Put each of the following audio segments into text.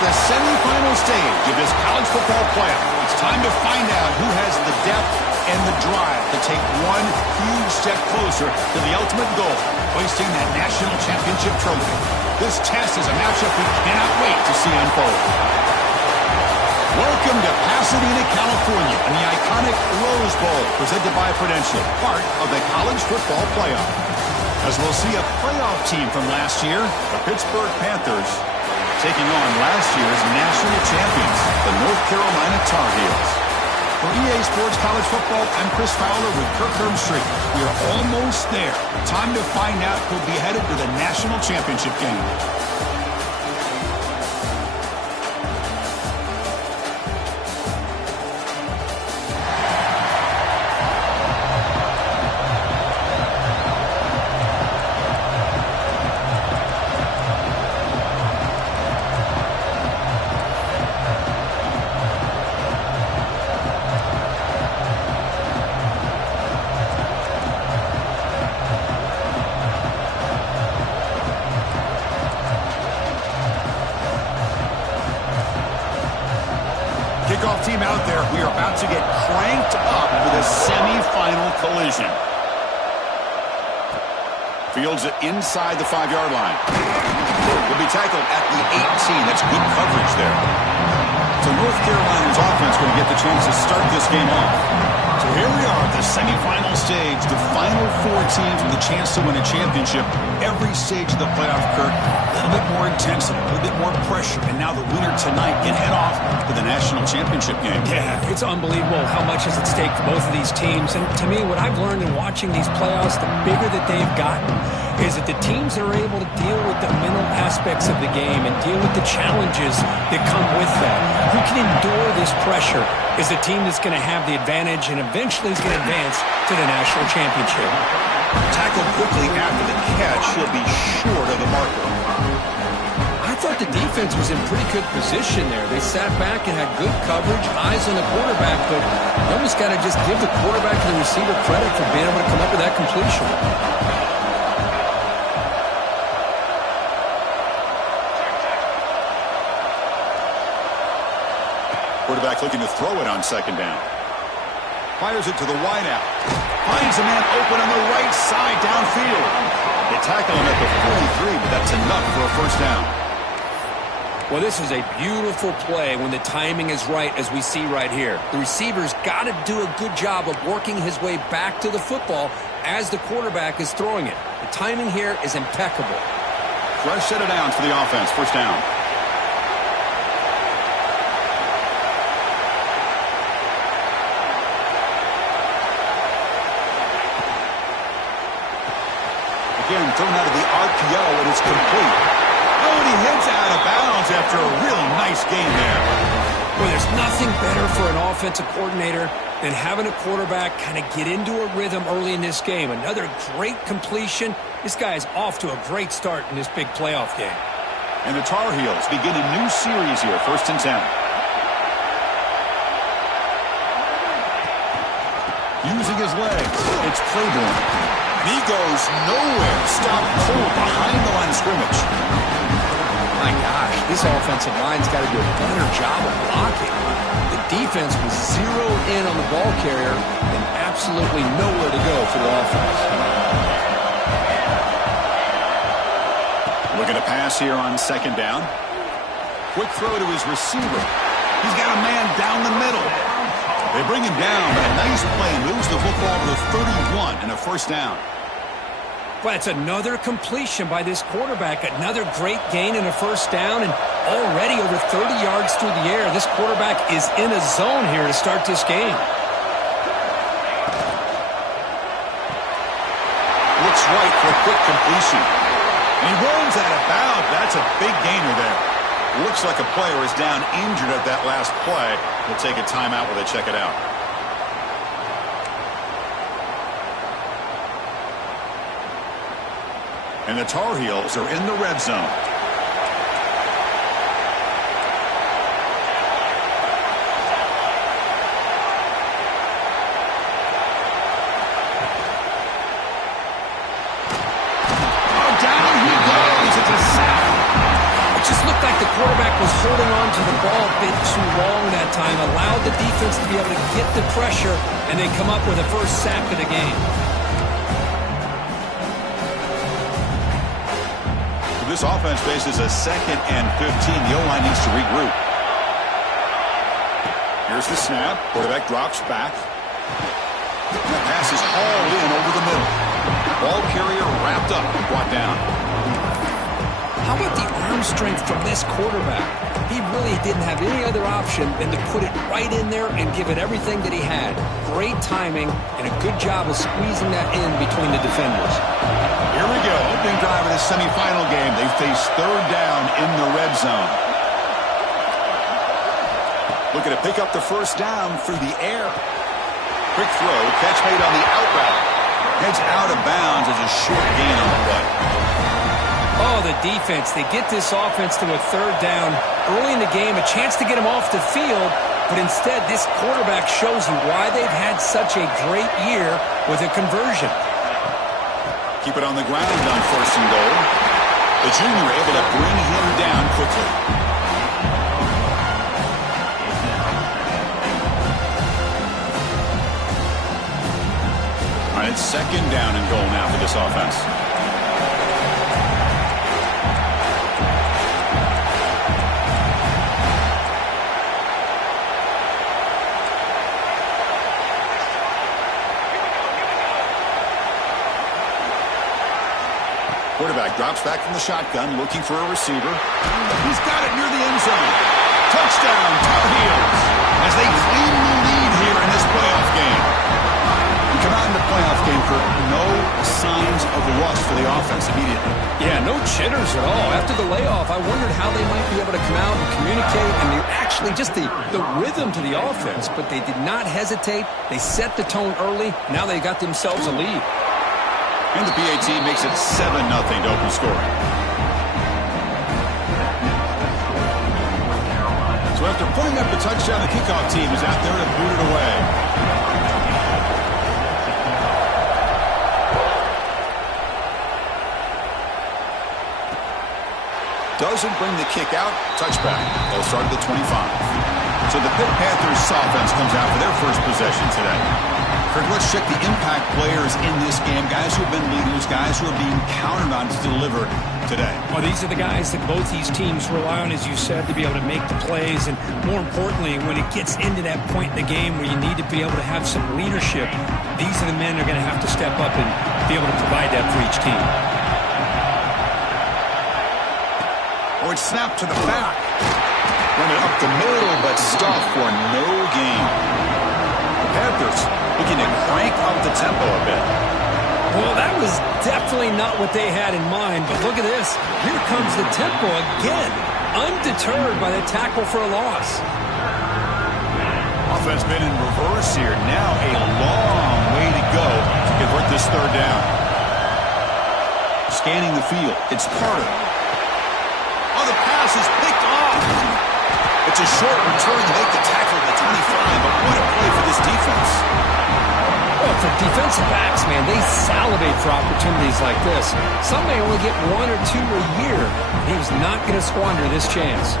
the semifinal stage of this college football playoff. It's time to find out who has the depth and the drive to take one huge step closer to the ultimate goal, hoisting that national championship trophy. This test is a matchup we cannot wait to see unfold. Welcome to Pasadena, California, and the iconic Rose Bowl, presented by Prudential, part of the college football playoff. As we'll see a playoff team from last year, the Pittsburgh Panthers, taking on last year's national champions, the North Carolina Tar Heels. For EA Sports College Football, I'm Chris Fowler with Kirk Herbstreit. We are almost there. Time to find out who'll be headed to the national championship game. Kickoff team out there. We are about to get cranked up for the semifinal collision. Fields it inside the 5-yard line. Will be tackled at the 18. That's good coverage there. So North Carolina's offense will get the chance to start this game off. So here we are at the semifinal stage, the final 4 teams with a chance to win a championship. Every stage of the playoff, Kirk, a little bit more intensity, a little bit more pressure, and now the winner tonight can head off to the national championship game. Yeah, it's unbelievable how much is at stake for both of these teams. And to me, what I've learned in watching these playoffs, the bigger that they've gotten, is that the teams that are able to deal with the mental aspects of the game and deal with the challenges that come with that, who can endure this pressure, is the team that's going to have the advantage and eventually is going to advance to the national championship. Tackled quickly after the catch. He'll be short of the marker. I thought the defense was in pretty good position there. They sat back and had good coverage, eyes on the quarterback, but you almost got to just give the quarterback and the receiver credit for being able to come up with that completion. Quarterback looking to throw it on second down. Fires it to the wideout. Finds a man open on the right side downfield. They tackle him at the 43, but that's enough for a first down. Well, this is a beautiful play when the timing is right, as we see right here. The receiver's got to do a good job of working his way back to the football as the quarterback is throwing it. The timing here is impeccable. Fresh set of downs for the offense. First down. Again, thrown out of the RPO, and it's complete. Oh, and he hits out of bounds after a really nice game there. Well, there's nothing better for an offensive coordinator than having a quarterback kind of get into a rhythm early in this game. Another great completion. This guy is off to a great start in this big playoff game. And the Tar Heels begin a new series here, 1st and 10. Using his legs, it's Claiborne. He goes nowhere. Stopped cold behind the line of scrimmage. My gosh, this offensive line's got to do a better job of blocking. The defense was zeroed in on the ball carrier and absolutely nowhere to go for the offense. Looking to pass here on second down. Quick throw to his receiver. He's got a man down the middle. They bring him down, but a nice play moves the football to the 31 and a first down. Well, it's another completion by this quarterback. Another great gain and a first down, and already over 30 yards through the air. This quarterback is in a zone here to start this game. Looks right for a quick completion. And he rolls out of bounds. That's a big gainer there. Looks like a player is down injured at that last play. We'll take a timeout while they check it out. And the Tar Heels are in the red zone. It just looked like the quarterback was holding on to the ball a bit too long that time, allowed the defense to be able to get the pressure, and they come up with a first sack of the game. This offense faces a 2nd and 15. The O-line needs to regroup. Here's the snap. Quarterback drops back. The pass is hauled in over the middle. Ball carrier wrapped up and brought down. How about the arm strength from this quarterback? He really didn't have any other option than to put it right in there and give it everything that he had. Great timing and a good job of squeezing that in between the defenders. Here we go. Opening drive of the semifinal game. They face 3rd down in the red zone. Looking to pick up the first down through the air. Quick throw. Catch made on the out route. Heads out of bounds as a short gain on the play. Oh, the defense. They get this offense to a 3rd down early in the game, a chance to get him off the field, but instead this quarterback shows you why they've had such a great year with a conversion. Keep it on the ground on 1st and goal. The junior able to bring him down quickly. All right, 2nd down and goal now for this offense. Quarterback drops back from the shotgun, looking for a receiver. He's got it near the end zone. Touchdown, Tar Heels, as they claim the lead here in this playoff game. We come out in the playoff game, Kirk, no signs of rust for the offense immediately. Yeah, no jitters at all. After the layoff, I wondered how they might be able to come out and communicate, and actually just the rhythm to the offense, but they did not hesitate. They set the tone early. Now they got themselves a lead. And the PAT makes it 7-0 to open scoring. So after putting up the touchdown, the kickoff team is out there to boot it away. Doesn't bring the kick out. Touchback. They'll start at the 25. So the Pitt Panthers offense comes out for their first possession today. Kirk, let's check the impact players in this game. Guys who have been leaders, guys who are being counted on to deliver today. Well, these are the guys that both these teams rely on, as you said, to be able to make the plays. And more importantly, when it gets into that point in the game where you need to be able to have some leadership, these are the men that are going to have to step up and be able to provide that for each team. Oh, it's snapped to the back. Run it up the middle, but stuff for no gain. The Panthers looking to crank up the tempo a bit. Well, that was definitely not what they had in mind, but look at this. Here comes the tempo again, undeterred by the tackle for a loss. Offense been in reverse here. Now a long way to go to convert this 3rd down. Scanning the field. It's Carter. Oh, the pass is picked off. It's a short return to make the tackle at the 25, but what a play for this defense. Well, for defensive backs, man, they salivate for opportunities like this. Some may only get 1 or 2 a year. He was not going to squander this chance.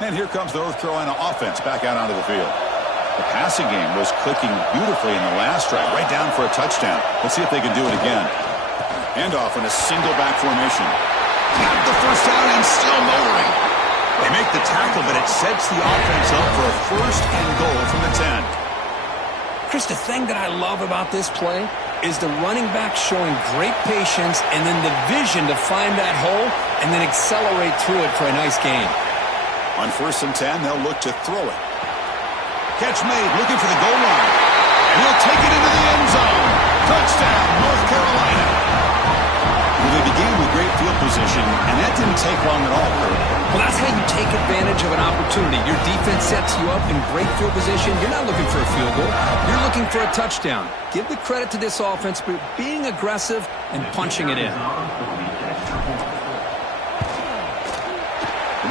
And here comes the North Carolina offense back out onto the field. The passing game was clicking beautifully in the last drive, right down for a touchdown. Let's see if they can do it again. Handoff in a single back formation. Got the first down and still motoring. They make the tackle, but it sets the offense up for a 1st and goal from the 10. Chris, the thing that I love about this play is the running back showing great patience and then the vision to find that hole and then accelerate through it for a nice gain. On 1st and 10, they'll look to throw it. Catch made, looking for the goal line. And he'll take it into the end zone. Touchdown, North Carolina. Well, they began with great field position, and that didn't take long at all, Kurt. Well, that's how you take advantage of an opportunity. Your defense sets you up in great field position. You're not looking for a field goal. You're looking for a touchdown. Give the credit to this offense for being aggressive and punching it in.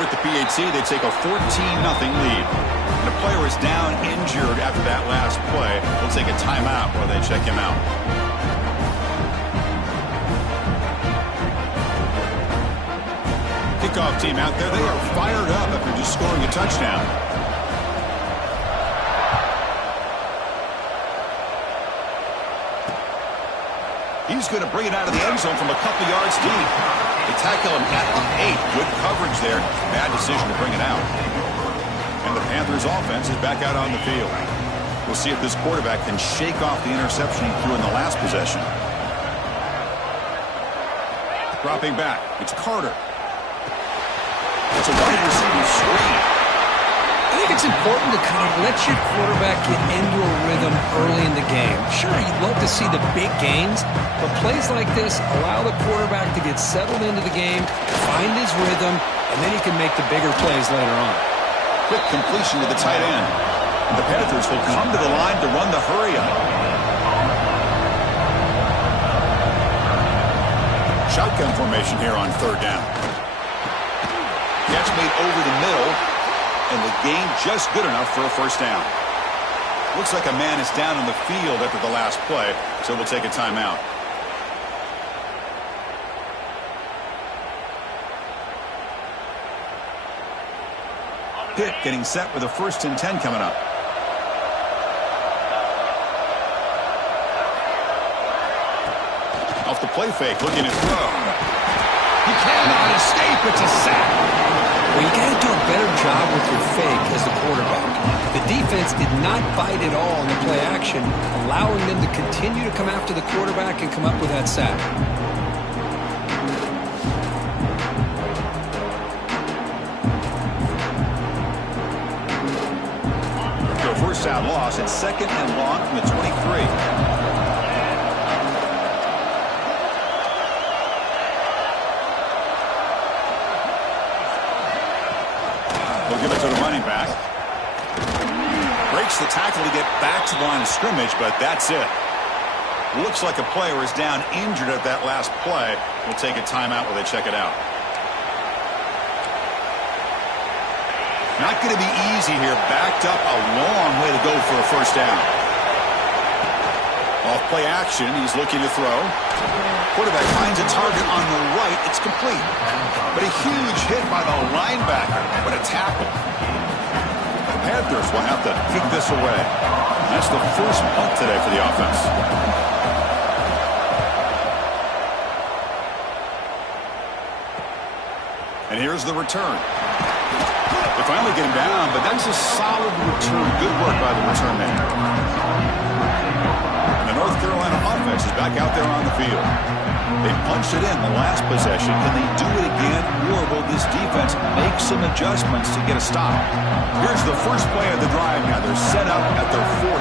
at the PAT, they take a 14-0 lead. And the player is down injured after that last play. We'll take a timeout while they check him out. Kickoff team out there. They are fired up after just scoring a touchdown. He's going to bring it out of the end zone from a couple yards deep. They tackle him at the 8. Good coverage there. Bad decision to bring it out. And the Panthers offense is back out on the field. We'll see if this quarterback can shake off the interception he threw in the last possession. Dropping back. It's Carter. It's a wide receiver screen. I think it's important to kind of let your quarterback get into a rhythm early in the game. Sure, you'd love to see the big gains, but plays like this allow the quarterback to get settled into the game, find his rhythm, and then he can make the bigger plays later on. Quick completion to the tight end. The Panthers will come to the line to run the hurry-up. Shotgun formation here on third down. Catch made over the middle, and the gain just good enough for a first down. Looks like a man is down on the field after the last play, so we'll take a timeout. Pitt getting set with a 1st and 10 coming up. Off the play fake, looking to throw. He cannot escape. It's a sack. Well, you got to do a better job with your fake as the quarterback. The defense did not bite at all on the play action, allowing them to continue to come after the quarterback and come up with that sack. For a first down loss, it's 2nd and long from the 23. Give it to the running back. Breaks the tackle to get back to the line of scrimmage, but that's it. Looks like a player is down injured at that last play. We'll take a timeout while they check it out. Not going to be easy here. Backed up a long way to go for a first down. Off play action, he's looking to throw. Quarterback finds a target on the right. It's complete. But a huge hit by the linebacker. What a tackle. The Panthers will have to kick this away. That's the first punt today for the offense. And here's the return. They finally get him down, but that's a solid return. Good work by the return man. The North Carolina offense is back out there on the field. They punched it in the last possession. Can they do it again, or will this defense make some adjustments to get a stop? Here's the first play of the drive now. They're set up at their 40.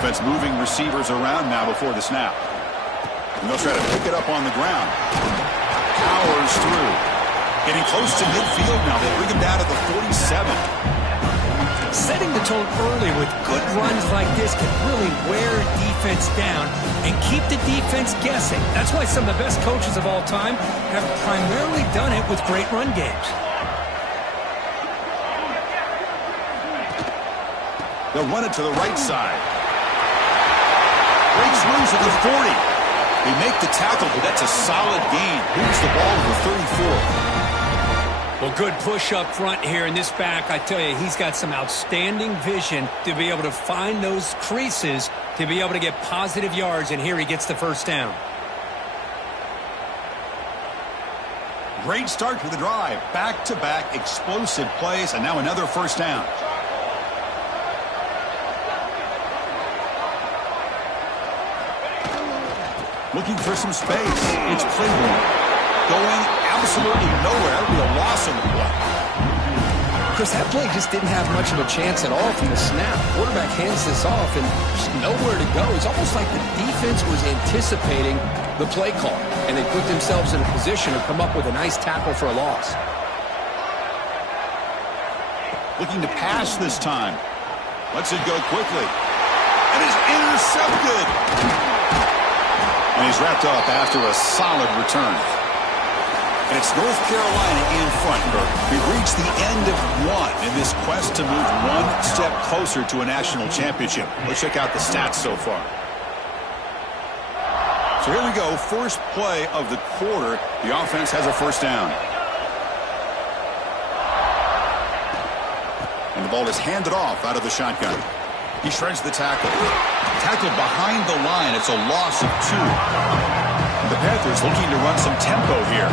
Offense moving receivers around now before the snap. And they'll try to pick it up on the ground. Powers through. Getting close to midfield now. They bring him down to the 47. Setting the tone early with good runs like this can really wear a defense down and keep the defense guessing. That's why some of the best coaches of all time have primarily done it with great run games. They'll run it to the right side. Breaks loose at the 40. They make the tackle, but that's a solid gain. Moves the ball to the 34. Well, good push up front here in this back. I tell you, he's got some outstanding vision to be able to find those creases to be able to get positive yards, and here he gets the first down. Great start to the drive. Back-to-back explosive plays, and now another first down. Looking for some space. It's Claiborne. Going absolutely nowhere. That'll be a loss on the play. Chris, that play just didn't have much of a chance at all from the snap. Quarterback hands this off and just nowhere to go. It's almost like the defense was anticipating the play call, and they put themselves in a position to come up with a nice tackle for a loss. Looking to pass this time. Lets it go quickly. And is intercepted. And he's wrapped up after a solid return. And it's North Carolina in front, Kirk. We've reached the end of one in this quest to move one step closer to a national championship. Let's check out the stats so far. So here we go, first play of the quarter. The offense has a first down. And the ball is handed off out of the shotgun. He shreds the tackle. Tackled behind the line. It's a loss of 2. The Panthers looking to run some tempo here.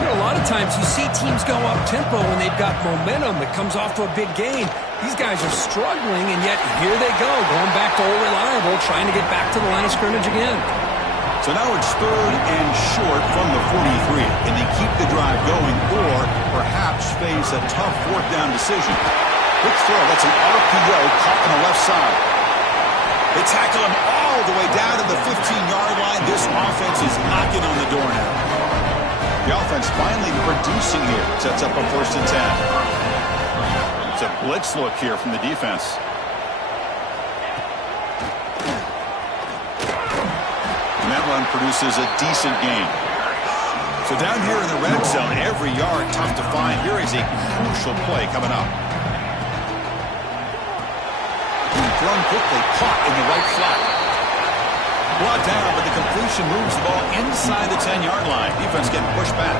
You know, a lot of times you see teams go up tempo when they've got momentum that comes off to a big gain. These guys are struggling, and yet here they go, going back to old reliable, trying to get back to the line of scrimmage again. So now it's 3rd and short from the 43. Can they keep the drive going or perhaps face a tough 4th down decision? Quick throw. That's an RPO caught on the left side. They tackle him all the way down to the 15-yard line. This offense is knocking on the door now. The offense finally producing here. Sets up a 1st and 10. It's a blitz look here from the defense. That run produces a decent gain. So down here in the red zone, every yard tough to find. Here is a crucial play coming up. Thrown quickly, caught in the right flat. Brought down, but the completion moves the ball inside the 10-yard line. Defense getting pushed back.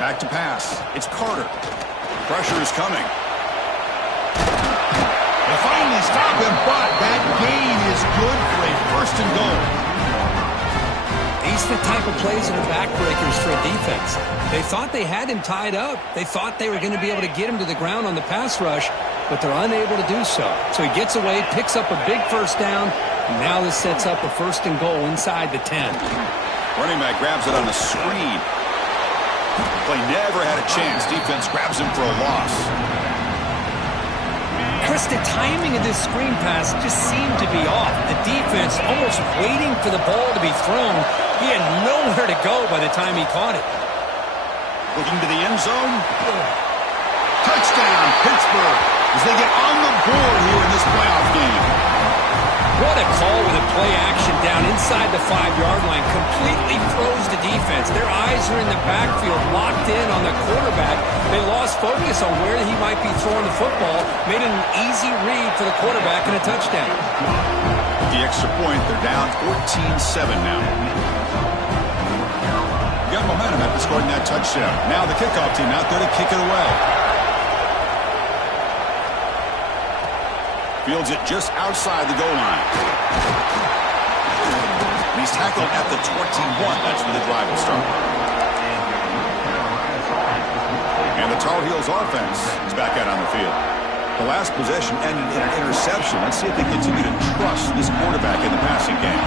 Back to pass. It's Carter. Pressure is coming. They finally stop him, but that gain is good for a 1st and goal. These are the type of plays that are backbreakers for a defense. They thought they had him tied up. They thought they were going to be able to get him to the ground on the pass rush, but they're unable to do so. So he gets away, picks up a big 1st down, and now this sets up a 1st and goal inside the 10. Running back grabs it on the screen. Play never had a chance. Defense grabs him for a loss. Chris, the timing of this screen pass just seemed to be off. The defense almost waiting for the ball to be thrown. He had nowhere to go by the time he caught it. Looking to the end zone. Touchdown, Pittsburgh, as they get on the board here in this playoff game. What a call with a play action down inside the 5-yard line. Completely throws the defense. Their eyes are in the backfield, locked in on the quarterback. They lost focus on where he might be throwing the football. Made it an easy read for the quarterback and a touchdown. The extra point, they're down 14-7 now. Got momentum after scoring that touchdown. Now the kickoff team out there to kick it away. Fields it just outside the goal line. And he's tackled at the 21. That's where the drive will start. And the Tar Heels offense is back out on the field. The last possession ended in an interception. Let's see if they continue to trust this quarterback in the passing game.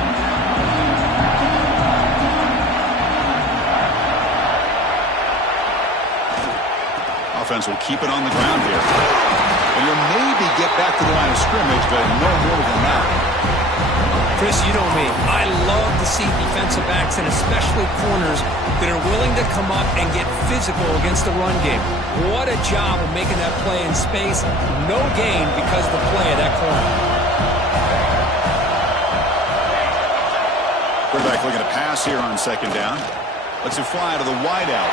Offense will keep it on the ground here. And you'll maybe get back to the line of scrimmage, but no more than that. Chris, you know me. I love to see defensive backs and especially corners that are willing to come up and get physical against the run game. What a job of making that play in space. No gain because of the play of that corner. Quarterback looking to pass here on 2nd down. Lets it fly to the wideout.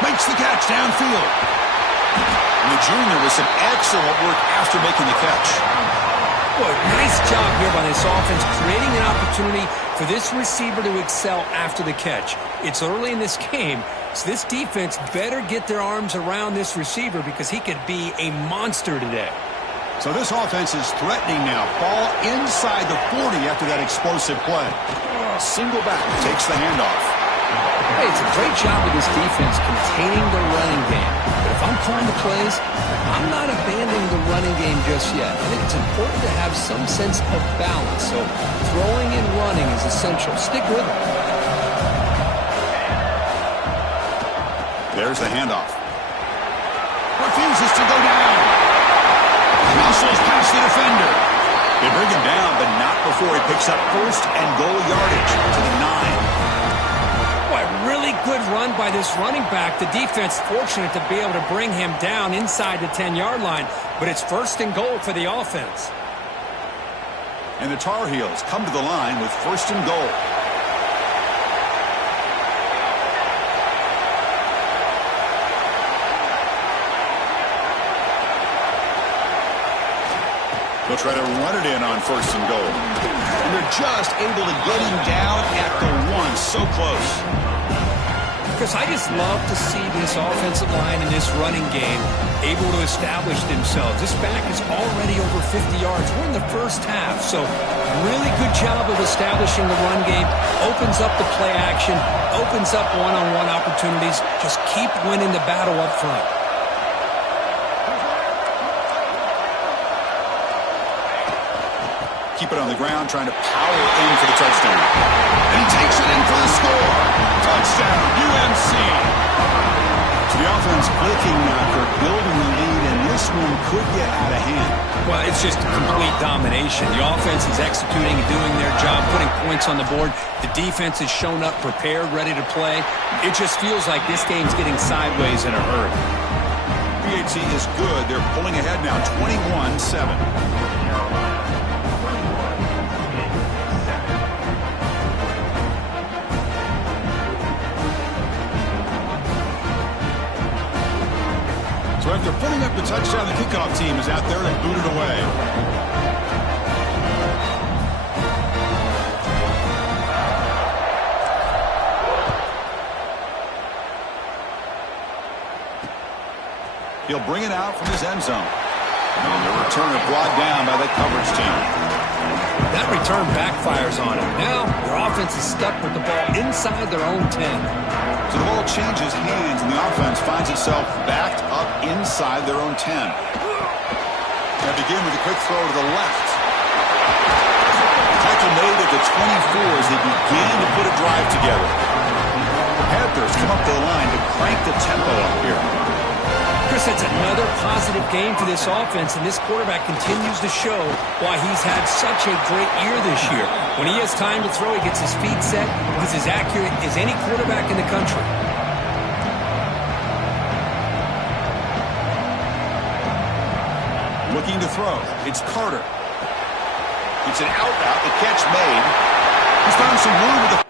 Makes the catch downfield. And the junior with some excellent work after making the catch. Boy, nice job here by this offense, creating an opportunity for this receiver to excel after the catch. It's early in this game, so this defense better get their arms around this receiver because he could be a monster today. So this offense is threatening now. Ball inside the 40 after that explosive play. Single back takes the handoff. Hey, it's a great job of this defense containing the running game. But if I'm calling the plays, I'm not abandoning the running game just yet. I think it's important to have some sense of balance. So throwing and running is essential. Stick with it. There's the handoff. Refuses to go down. Muscles past the defender. They bring him down, but not before he picks up 1st and goal yardage to the 9. Boy, really really good run by this running back. The defense fortunate to be able to bring him down inside the 10-yard line, but it's 1st and goal for the offense. And the Tar Heels come to the line with 1st and goal. They'll try to run it in on 1st and goal. And they're just able to get him down at the 1. So close. Chris, I just love to see this offensive line in this running game able to establish themselves. This back is already over 50 yards. We're in the first half, so really good job of establishing the run game. Opens up the play action, opens up one-on-one opportunities. Just keep winning the battle up front. Keep it on the ground, trying to power in for the touchdown. And he takes it in for the score. Touchdown, UMC. So the offense clicking after building the lead, and this one could get out of hand. Well, it's just complete domination. The offense is executing and doing their job, putting points on the board. The defense has shown up, prepared, ready to play. It just feels like this game's getting sideways in a hurry. PAT is good. They're pulling ahead now, 21-7. So after putting up the touchdown, the kickoff team is out there and booted away. He'll bring it out from his end zone. And the returner brought down by the coverage team. That return backfires on him. Now their offense is stuck with the ball inside their own 10. So the ball changes hands, and the offense finds itself backed up inside their own 10. They begin with a quick throw to the left. Tackle made at the 24 as they begin to put a drive together. The Panthers come up to the line to crank the tempo up here. Chris, that's another positive game for this offense, and this quarterback continues to show why he's had such a great year this year. When he has time to throw, he gets his feet set. He's as accurate as any quarterback in the country. Looking to throw. It's Carter. It's an out route. The catch made. He's found some room with the...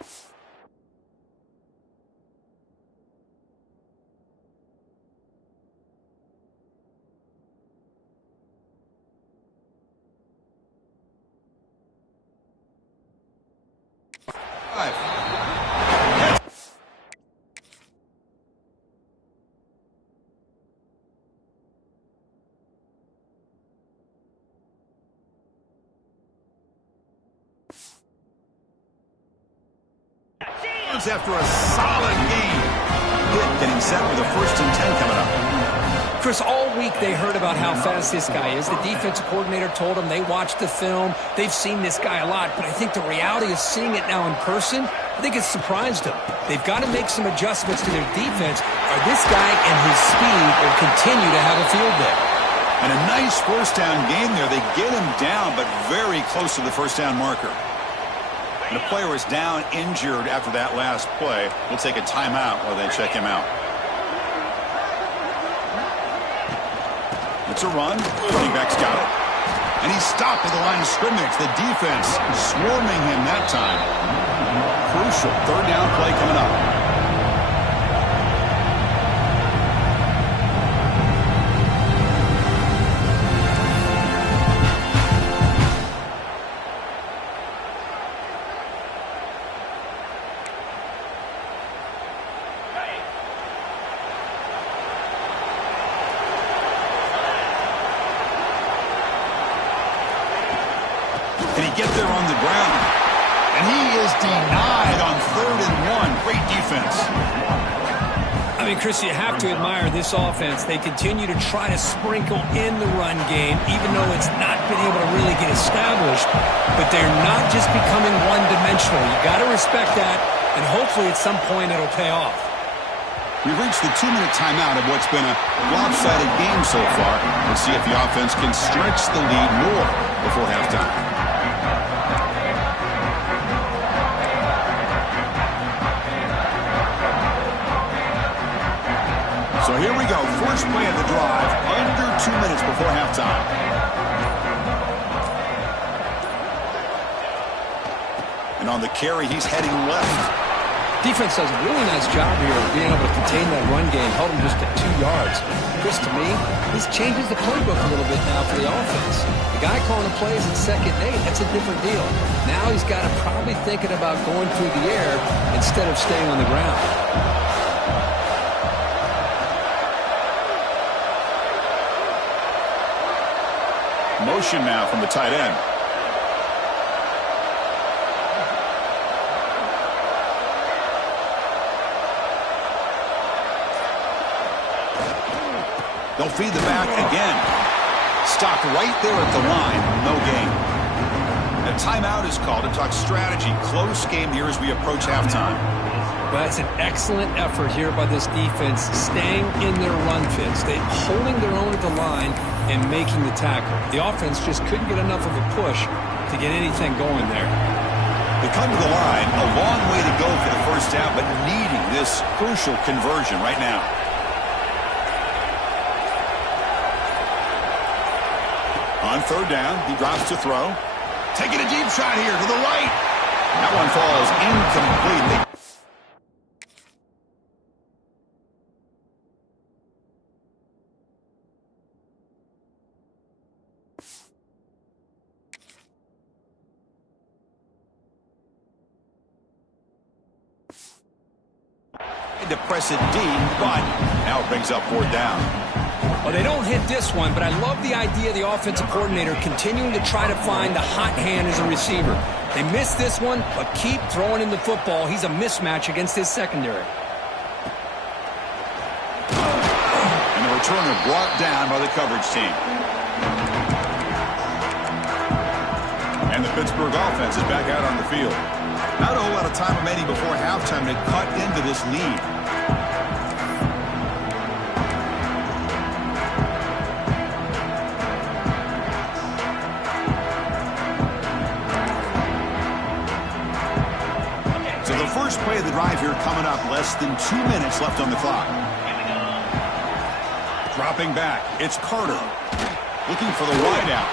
After a solid game. Pitt getting set with a 1st and 10 coming up. Chris, all week they heard about how fast this guy is. The defensive coordinator told them they watched the film. They've seen this guy a lot, but I think the reality of seeing it now in person, I think it's surprised them. They've got to make some adjustments to their defense, or this guy and his speed will continue to have a field day. And a nice 1st down game there. They get him down, but very close to the 1st down marker. And the player is down injured after that last play. We'll take a timeout while they check him out. It's a run. Running back's got it. And he's stopped at the line of scrimmage. The defense swarming him that time. Crucial 3rd down play coming up. Can he get there on the ground? And he is denied on 3rd and 1. Great defense. I mean, Chris, you have to admire this offense. They continue to try to sprinkle in the run game, even though it's not been able to really get established. But they're not just becoming one-dimensional. You got to respect that, and hopefully at some point it'll pay off. We've reached the 2-minute timeout of what's been a lopsided game so far. Let's see if the offense can stretch the lead more before halftime. So here we go. First play of the drive. Under 2 minutes before halftime. And on the carry, he's heading left. Defense does a really nice job here of being able to contain that run game, held him just at 2 yards. Chris, to me, this changes the playbook a little bit now for the offense. The guy calling the plays at 2nd and 8, that's a different deal. Now he's got to probably thinking about going through the air instead of staying on the ground. Motion now from the tight end. They'll feed the back again. Stopped right there at the line. No gain. A timeout is called to talk strategy. Close game here as we approach halftime. Well, that's an excellent effort here by this defense, staying in their run fits. They're holding their own at the line and making the tackle. The offense just couldn't get enough of a push to get anything going there. They come to the line. A long way to go for the first down, but needing this crucial conversion right now. On 3rd down, he drops to throw. Taking a deep shot here to the right. That one falls incomplete. To press it deep, but now it brings up 4th down. Well, they don't hit this one, but I love the idea of the offensive coordinator continuing to try to find the hot hand as a receiver. They missed this one, but keep throwing him the football. He's a mismatch against his secondary. And the returner brought down by the coverage team. And the Pittsburgh offense is back out on the field. Not a whole lot of time remaining before halftime to cut into this lead. So the first play of the drive here coming up, less than 2 minutes left on the clock. Dropping back, it's Carter. Looking for the wideout.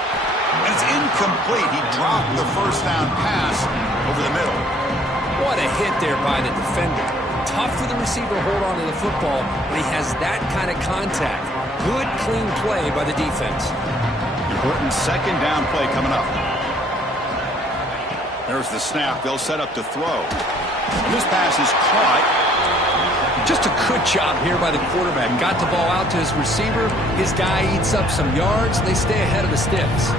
And it's incomplete. He dropped the first down pass over the middle. What a hit there by the defender. Tough for the receiver to hold on to the football when he has that kind of contact. Good, clean play by the defense. Important 2nd down play coming up. There's the snap. They'll set up to throw. And this pass is caught. Just a good job here by the quarterback. Got the ball out to his receiver. His guy eats up some yards. They stay ahead of the sticks.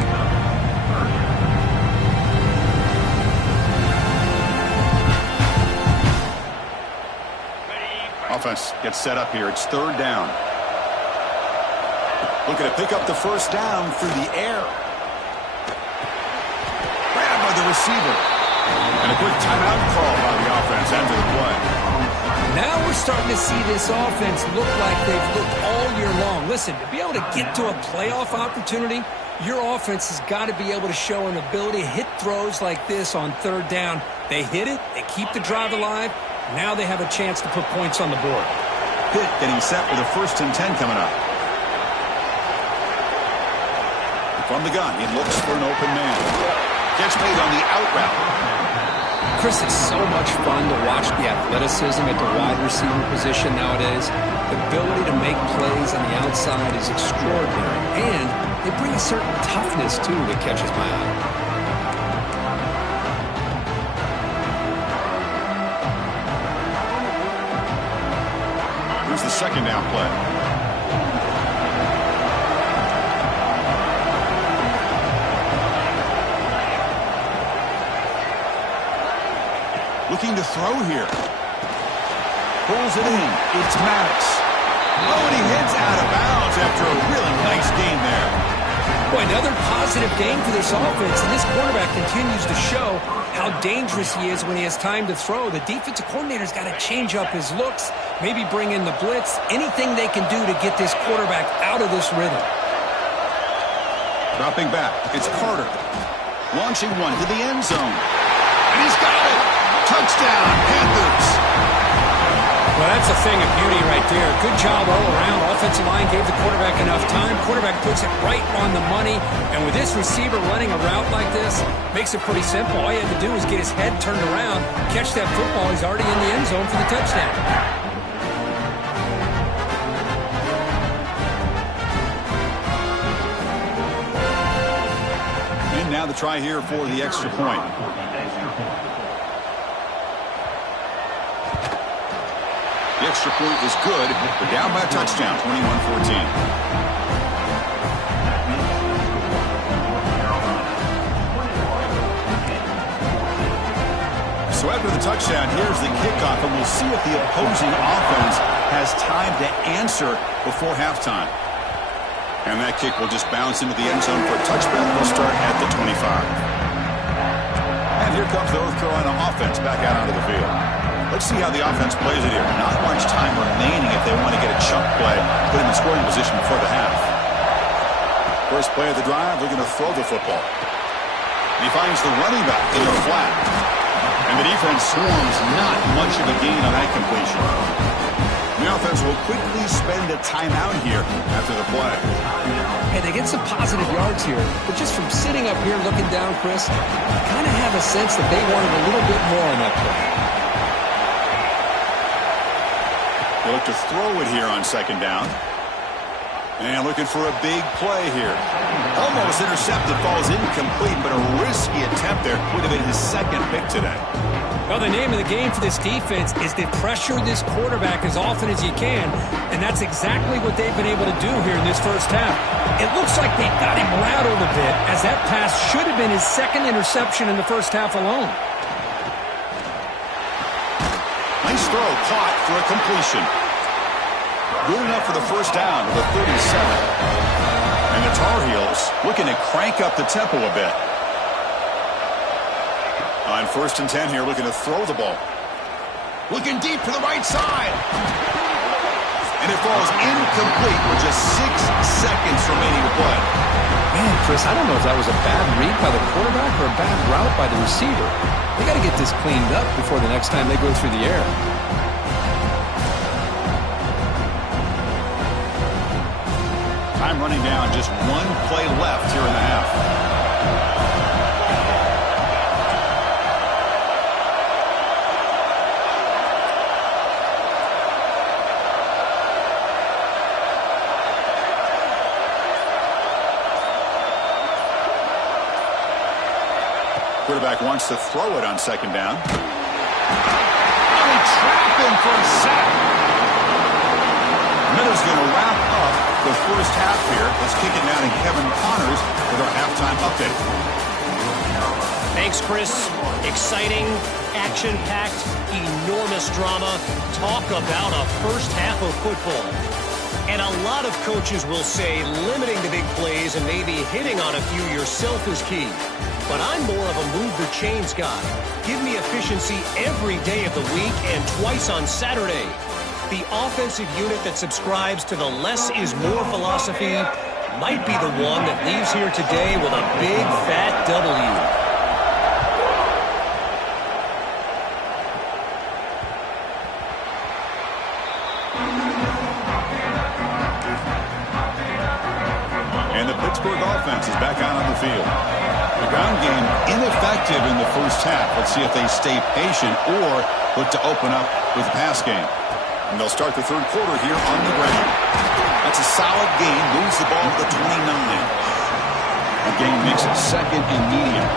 Offense gets set up here. It's 3rd down. Looking to pick up the first down through the air. Grabbed by the receiver. And a quick timeout call by the offense. End of the play. Now we're starting to see this offense look like they've looked all year long. Listen, to be able to get to a playoff opportunity, your offense has got to be able to show an ability to hit throws like this on 3rd down. They hit it. They keep the drive alive. Now they have a chance to put points on the board. Pitt getting set for the 1st and 10 coming up. From the gun, he looks for an open man. Gets made on the out route. Chris, it's so much fun to watch the athleticism at the wide receiver position nowadays. The ability to make plays on the outside is extraordinary. And they bring a certain toughness, too, that catches my eye. Here's the 2nd down play. Looking to throw here. Pulls it in. It's Maddox. Oh, and he heads out of bounds after a really nice game there. Boy, another positive game for this offense, and this quarterback continues to show how dangerous he is when he has time to throw. The defensive coordinator's got to change up his looks, maybe bring in the blitz, anything they can do to get this quarterback out of this rhythm. Dropping back, it's Carter. Launching one to the end zone. And he's got it! Touchdown, Panthers! Well, that's a thing of beauty right there. Good job all around. Offensive line gave the quarterback enough time. Quarterback puts it right on the money. And with this receiver running a route like this, makes it pretty simple. All you had to do is get his head turned around, catch that football. He's already in the end zone for the touchdown. And now the try here for the extra point. The extra point is good. We're down by a touchdown, 21-14. So after the touchdown, here's the kickoff, and we'll see if the opposing offense has time to answer before halftime. And that kick will just bounce into the end zone for a touchback. We'll start at the 25. And here comes the North Carolina offense back out onto the field. Let's see how the offense plays it here. Not much time remaining if they want to get a chunk play, put him in scoring position before the half. First play of the drive, they're going to throw the football. And he finds the running back in the flat. And the defense swarms not much of a gain on that completion. The offense will quickly spend a timeout here after the play. Hey, they get some positive yards here, but just from sitting up here looking down, Chris, I kind of have a sense that they wanted a little bit more on that play. They look to throw it here on second down. And looking for a big play here. Almost intercepted, falls incomplete, but a risky attempt there. Would have been his second pick today. Well, the name of the game for this defense is to pressure this quarterback as often as you can, and that's exactly what they've been able to do here in this first half. It looks like they got him rattled a bit, as that pass should have been his second interception in the first half alone. Nice throw, caught for a completion. Good enough for the first down to the 37. And the Tar Heels looking to crank up the tempo a bit. On 1st and 10 here, looking to throw the ball. Looking deep to the right side. And it falls incomplete with just 6 seconds remaining to play. Man, Chris, I don't know if that was a bad read by the quarterback or a bad route by the receiver. They got to get this cleaned up before the next time they go through the air. Time running down, just one play left here in the half. Quarterback wants to throw it on second down. Oh, they trap him for a sack. Miller's going to wrap up the first half here. Let's kick it now to Kevin Connors with our halftime update. Thanks, Chris. Exciting, action-packed, enormous drama. Talk about a first half of football. And a lot of coaches will say limiting the big plays and maybe hitting on a few yourself is key. But I'm more of a move the chains guy. Give me efficiency every day of the week and twice on Saturday. The offensive unit that subscribes to the less is more philosophy might be the one that leaves here today with a big fat W. Pittsburgh offense is back out on the field. The ground game ineffective in the first half. Let's see if they stay patient or look to open up with the pass game. And they'll start the third quarter here on the ground. That's a solid gain. Moves the ball to the 29. The gain makes it second and medium.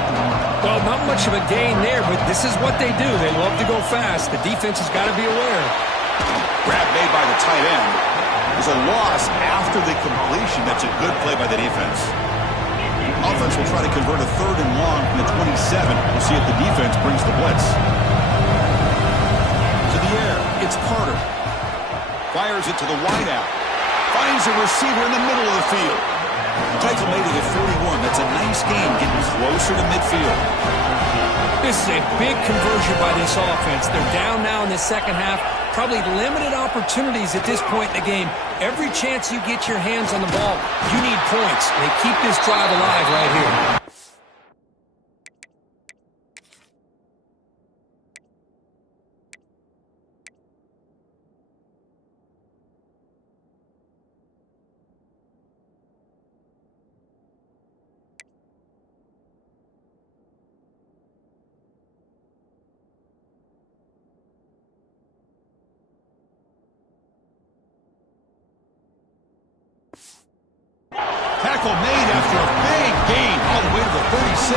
Well, not much of a gain there, but this is what they do. They love to go fast. The defense has got to be aware. Grab made by the tight end. There's a loss after the completion. That's a good play by the defense. Offense will try to convert a third and long from the 27. We'll see if the defense brings the blitz. To the air, it's Carter. Fires it to the wideout. Finds a receiver in the middle of the field. Tackle made it at 41. That's a nice gain, getting closer to midfield. This is a big conversion by this offense. They're down now in the second half. Probably limited opportunities at this point in the game. Every chance you get your hands on the ball, you need points. They keep this drive alive right here. tackle made after a big gain all the way to the 36.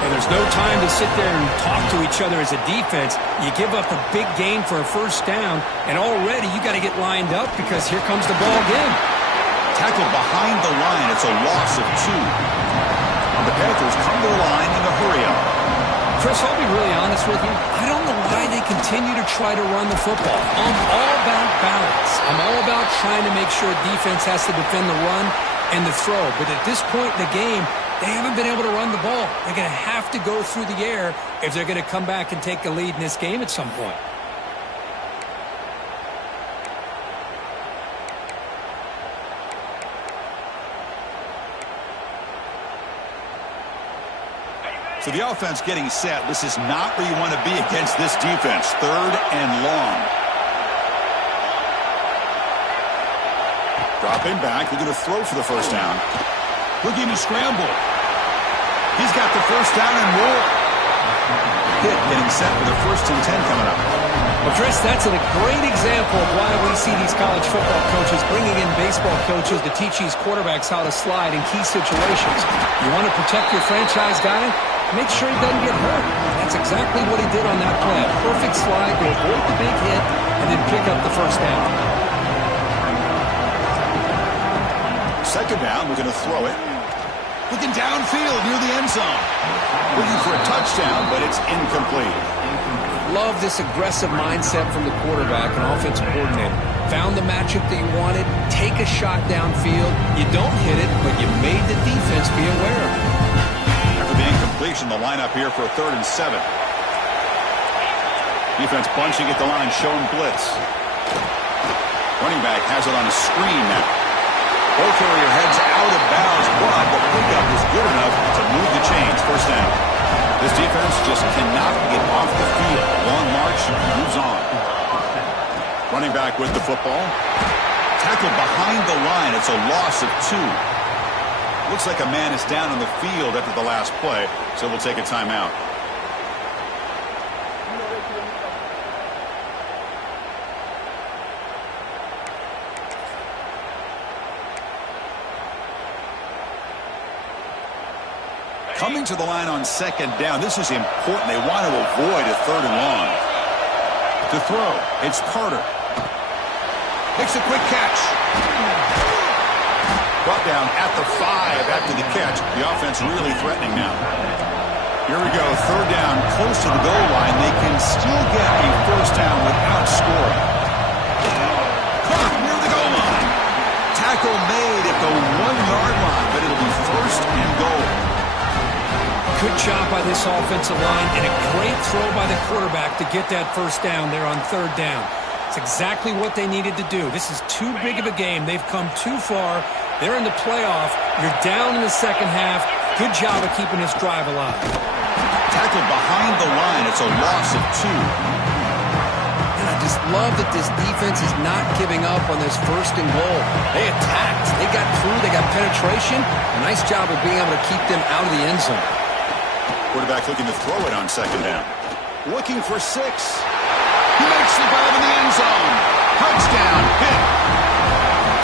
And there's no time to sit there and talk to each other as a defense. You give up a big gain for a first down, and already you got to get lined up because here comes the ball again. Tackle behind the line. It's a loss of 2. And the Panthers come to the line in a hurry-up. Chris, I'll be really honest with you. I don't know why they continue to try to run the football. I'm all about balance. I'm all about trying to make sure defense has to defend the run and the throw. But at this point in the game, they haven't been able to run the ball. They're going to have to go through the air if they're going to come back and take a lead in this game at some point. So the offense getting set. This is not where you want to be against this defense. 3rd and long. Dropping back. They're going to throw for the first down. Looking to scramble. He's got the first down and more. Pitt getting set with a 1st and 10 coming up. Well, Chris, that's a great example of why we see these college football coaches bringing in baseball coaches to teach these quarterbacks how to slide in key situations. You want to protect your franchise guy? Make sure he doesn't get hurt. That's exactly what he did on that play. A perfect slide to avoid the big hit and then pick up the first down. 2nd down, we're going to throw it. Looking downfield near the end zone. Looking for a touchdown, but it's incomplete. Love this aggressive mindset from the quarterback and offensive coordinator. Found the matchup that you wanted, take a shot downfield. You don't hit it, but you made the defense be aware of it. After the incompletion, the lineup here for a 3rd and 7. Defense bunching at the line, showing blitz. Running back has it on a screen now. Both area heads out of bounds, but the pickup is good enough to move the chains. First down. This defense just cannot get off the field. Long march, moves on. Running back with the football. Tackled behind the line. It's a loss of 2. Looks like a man is down on the field after the last play, so we'll take a timeout. Coming to the line on 2nd down. This is important. They want to avoid a 3rd and long. To throw, it's Carter. Makes a quick catch. Brought down at the 5 after the catch. The offense really threatening now. Here we go. 3rd down, close to the goal line. They can still get a first down without scoring. Caught near the goal line. Tackle made at the 1-yard line, but it'll be 1st and goal. Good job by this offensive line and a great throw by the quarterback to get that first down there on 3rd down. It's exactly what they needed to do. This is too big of a game. They've come too far. They're in the playoff. You're down in the 2nd half. Good job of keeping this drive alive. Tackled behind the line. It's a loss of 2. And I just love that this defense is not giving up on this 1st and goal. They attacked. They got through. They got penetration. A nice job of being able to keep them out of the end zone. Quarterback looking to throw it on 2nd down. Looking for 6. He makes the grab in the end zone. Touchdown, Pitt.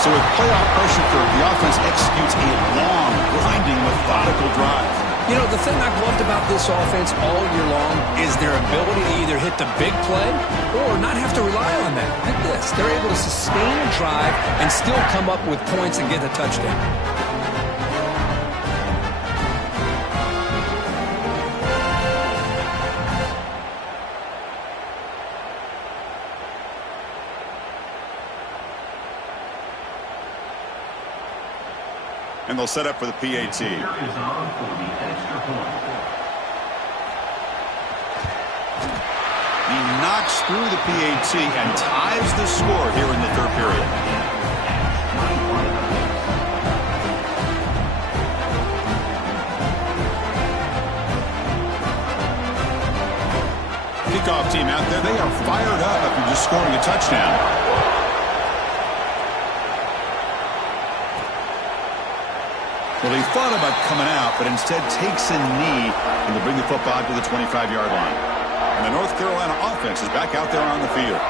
So with playoff pressure for the offense executes a long, grinding, methodical drive. You know, the thing I've loved about this offense all year long is their ability to either hit the big play or not have to rely on that. Like this. They're able to sustain a drive and still come up with points and get a touchdown. And they'll set up for the PAT. He knocks through the PAT and ties the score here in the 3rd period. Kickoff team out there, they are fired up after just scoring a touchdown. Well, he thought about coming out, but instead takes a knee and to bring the football to the 25-yard line. And the North Carolina offense is back out there on the field.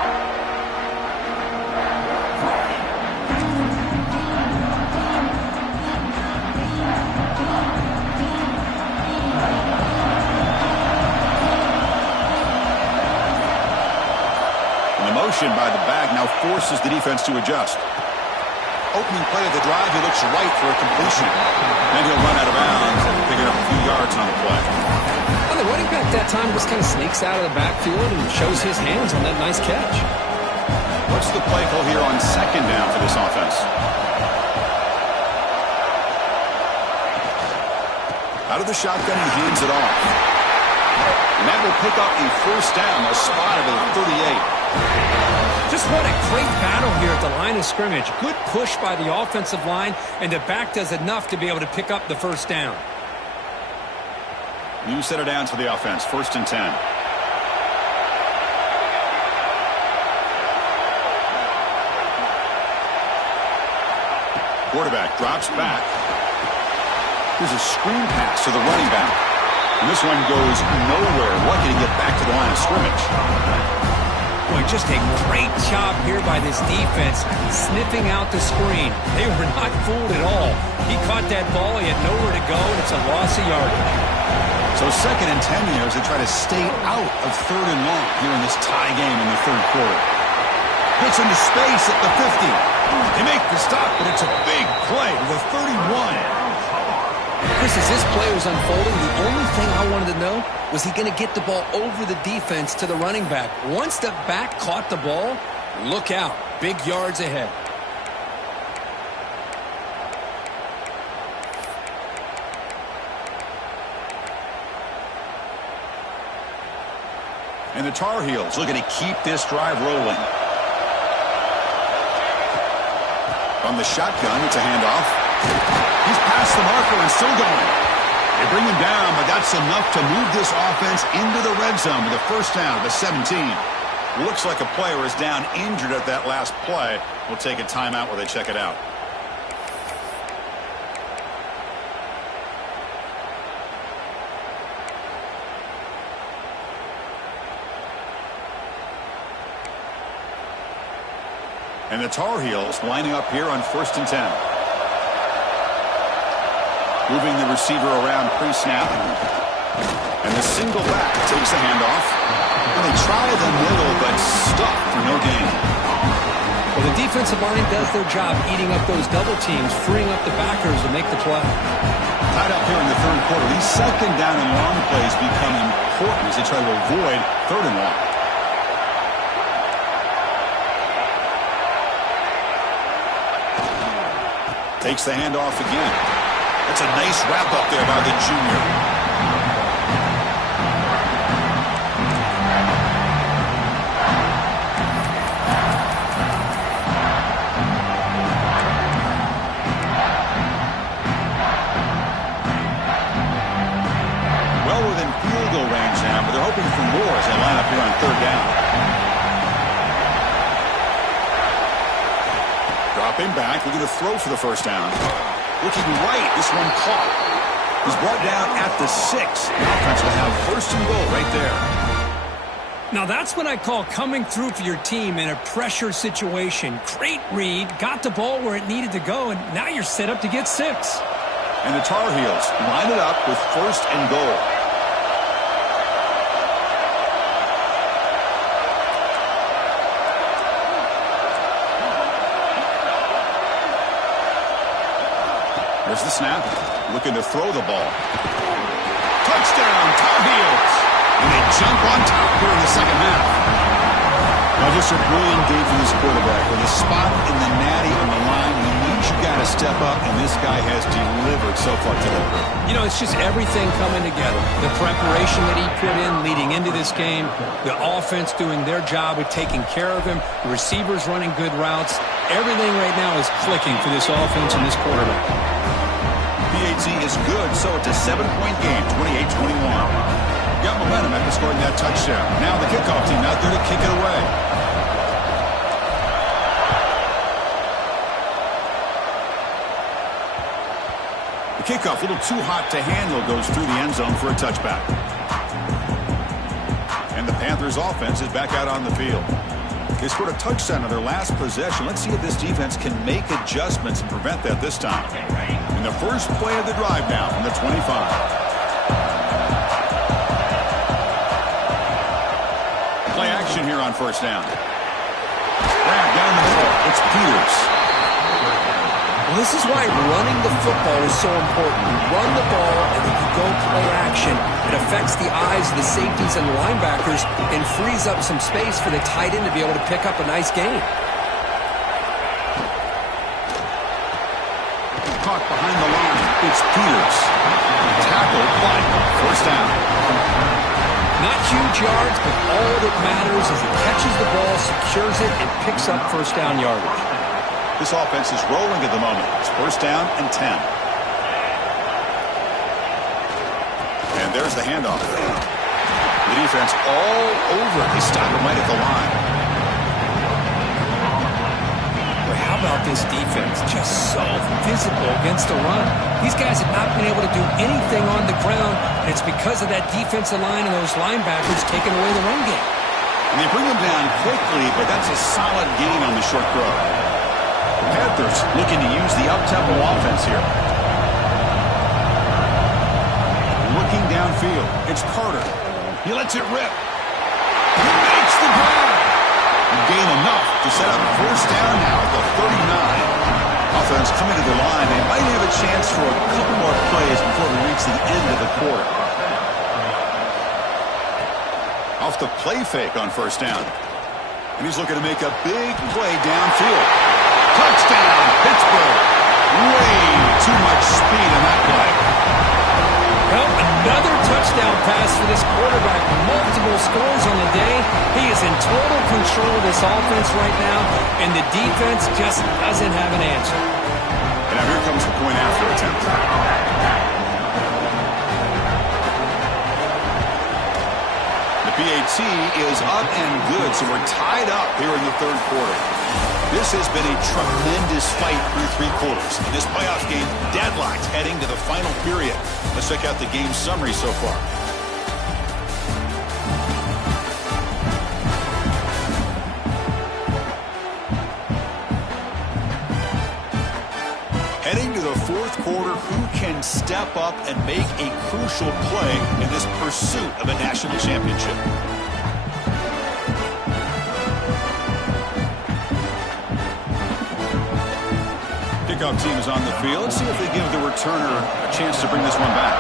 back, now forces the defense to adjust. Opening play of the drive, he looks right for a completion. And he'll run out of bounds and pick it up a few yards on the play. Well, the running back that time just kind of sneaks out of the backfield and shows his hands on that nice catch. What's the play call here on second down for this offense? Out of the shotgun, he hands it off. And that will pick up a first down, a spot at the 38. Just what a great battle here at the line of scrimmage. Good push by the offensive line, and the back does enough to be able to pick up the first down. New set of downs for the offense, 1st and 10. Quarterback drops back. Here's a screen pass to the running back. And this one goes nowhere. Lucky to get back to the line of scrimmage. Boy, just a great job here by this defense, sniffing out the screen. They were not fooled at all. He caught that ball. He had nowhere to go, and it's a loss of yardage. So 2nd and 10 here as they try to stay out of 3rd and long here in this tie game in the 3rd quarter. Gets into space at the 50. They make the stop, but it's a big play to the 31. Chris, as this play was unfolding, the only thing I wanted to know was he going to get the ball over the defense to the running back. Once the back caught the ball, look out. Big yards ahead. And the Tar Heels looking to keep this drive rolling. On the shotgun, it's a handoff. He's past the marker and still going. They bring him down, but that's enough to move this offense into the red zone with a first down at the 17. Looks like a player is down injured at that last play. We'll take a timeout while they check it out. And the Tar Heels lining up here on 1st and 10. Moving the receiver around pre-snap. And the single back takes the handoff. And they try the middle, but stuck for no gain. Well, the defensive line does their job eating up those double teams, freeing up the backers to make the play. Tied up here in the 3rd quarter. These 2nd down and long plays become important as they try to avoid 3rd and long. Takes the handoff again. That's a nice wrap up there by the junior. Well within field goal range now, but they're hoping for more as they line up here on 3rd down. Dropping back, looking to throw for the first down. Looking right, this one caught. He's brought down at the 6. The offense will have 1st and goal right there. Now that's what I call coming through for your team in a pressure situation. Great read, got the ball where it needed to go, and now you're set up to get 6. And the Tar Heels line it up with 1st and goal. There's the snap. Looking to throw the ball. Touchdown, Tar Heels. And they jump on top here in the 2nd half. Now just a brilliant game for this quarterback. With a spot in the natty on the line, he needs you got to step up, and this guy has delivered so far today. You know, it's just everything coming together. The preparation that he put in leading into this game, the offense doing their job of taking care of him, the receivers running good routes. Everything right now is clicking for this offense and this quarterback. PAT is good, so it's a 7-point game, 28-21. Got momentum after scoring that touchdown. Now the kickoff team out there to kick it away. The kickoff, a little too hot to handle, goes through the end zone for a touchback. And the Panthers offense is back out on the field. They scored a touchdown on their last possession. Let's see if this defense can make adjustments and prevent that this time. In the first play of the drive now from the 25. Play action here on 1st down. Ran Peters. Well, this is why running the football is so important. You run the ball, and then you go play action. It affects the eyes of the safeties and linebackers and frees up some space for the tight end to be able to pick up a nice gain. Caught behind the line. It's Peters. Tackle, but first down. Not huge yards, but all that matters is he catches the ball, secures it, and picks up first down yardage. This offense is rolling at the moment. It's first down and 10. And there's the handoff. The defense all over. They stop him right at the line. Boy, how about this defense? Just so physical against the run. These guys have not been able to do anything on the ground, and it's because of that defensive line and those linebackers taking away the run game. And they bring him down quickly, but that's a solid gain on the short throw. The Panthers looking to use the up-tempo offense here. Looking downfield, it's Carter. He lets it rip. He makes the grab. Gain enough to set up first down now at the 39. Offense coming to the line. They might have a chance for a couple more plays before we reach the end of the quarter. Off the play fake on first down. And he's looking to make a big play downfield. Touchdown, Pittsburgh. Way too much speed in that play. Well, another touchdown pass for this quarterback. Multiple scores on the day. He is in total control of this offense right now, and the defense just doesn't have an answer. And now here comes the point after attempt. The PAT is up and good, so we're tied up here in the third quarter. This has been a tremendous fight through three quarters. In this playoff game, deadlocked heading to the final period. Let's check out the game summary so far. Heading to the fourth quarter, who can step up and make a crucial play in this pursuit of a national championship? Kickoff team is on the field. Let's see if they give the returner a chance to bring this one back.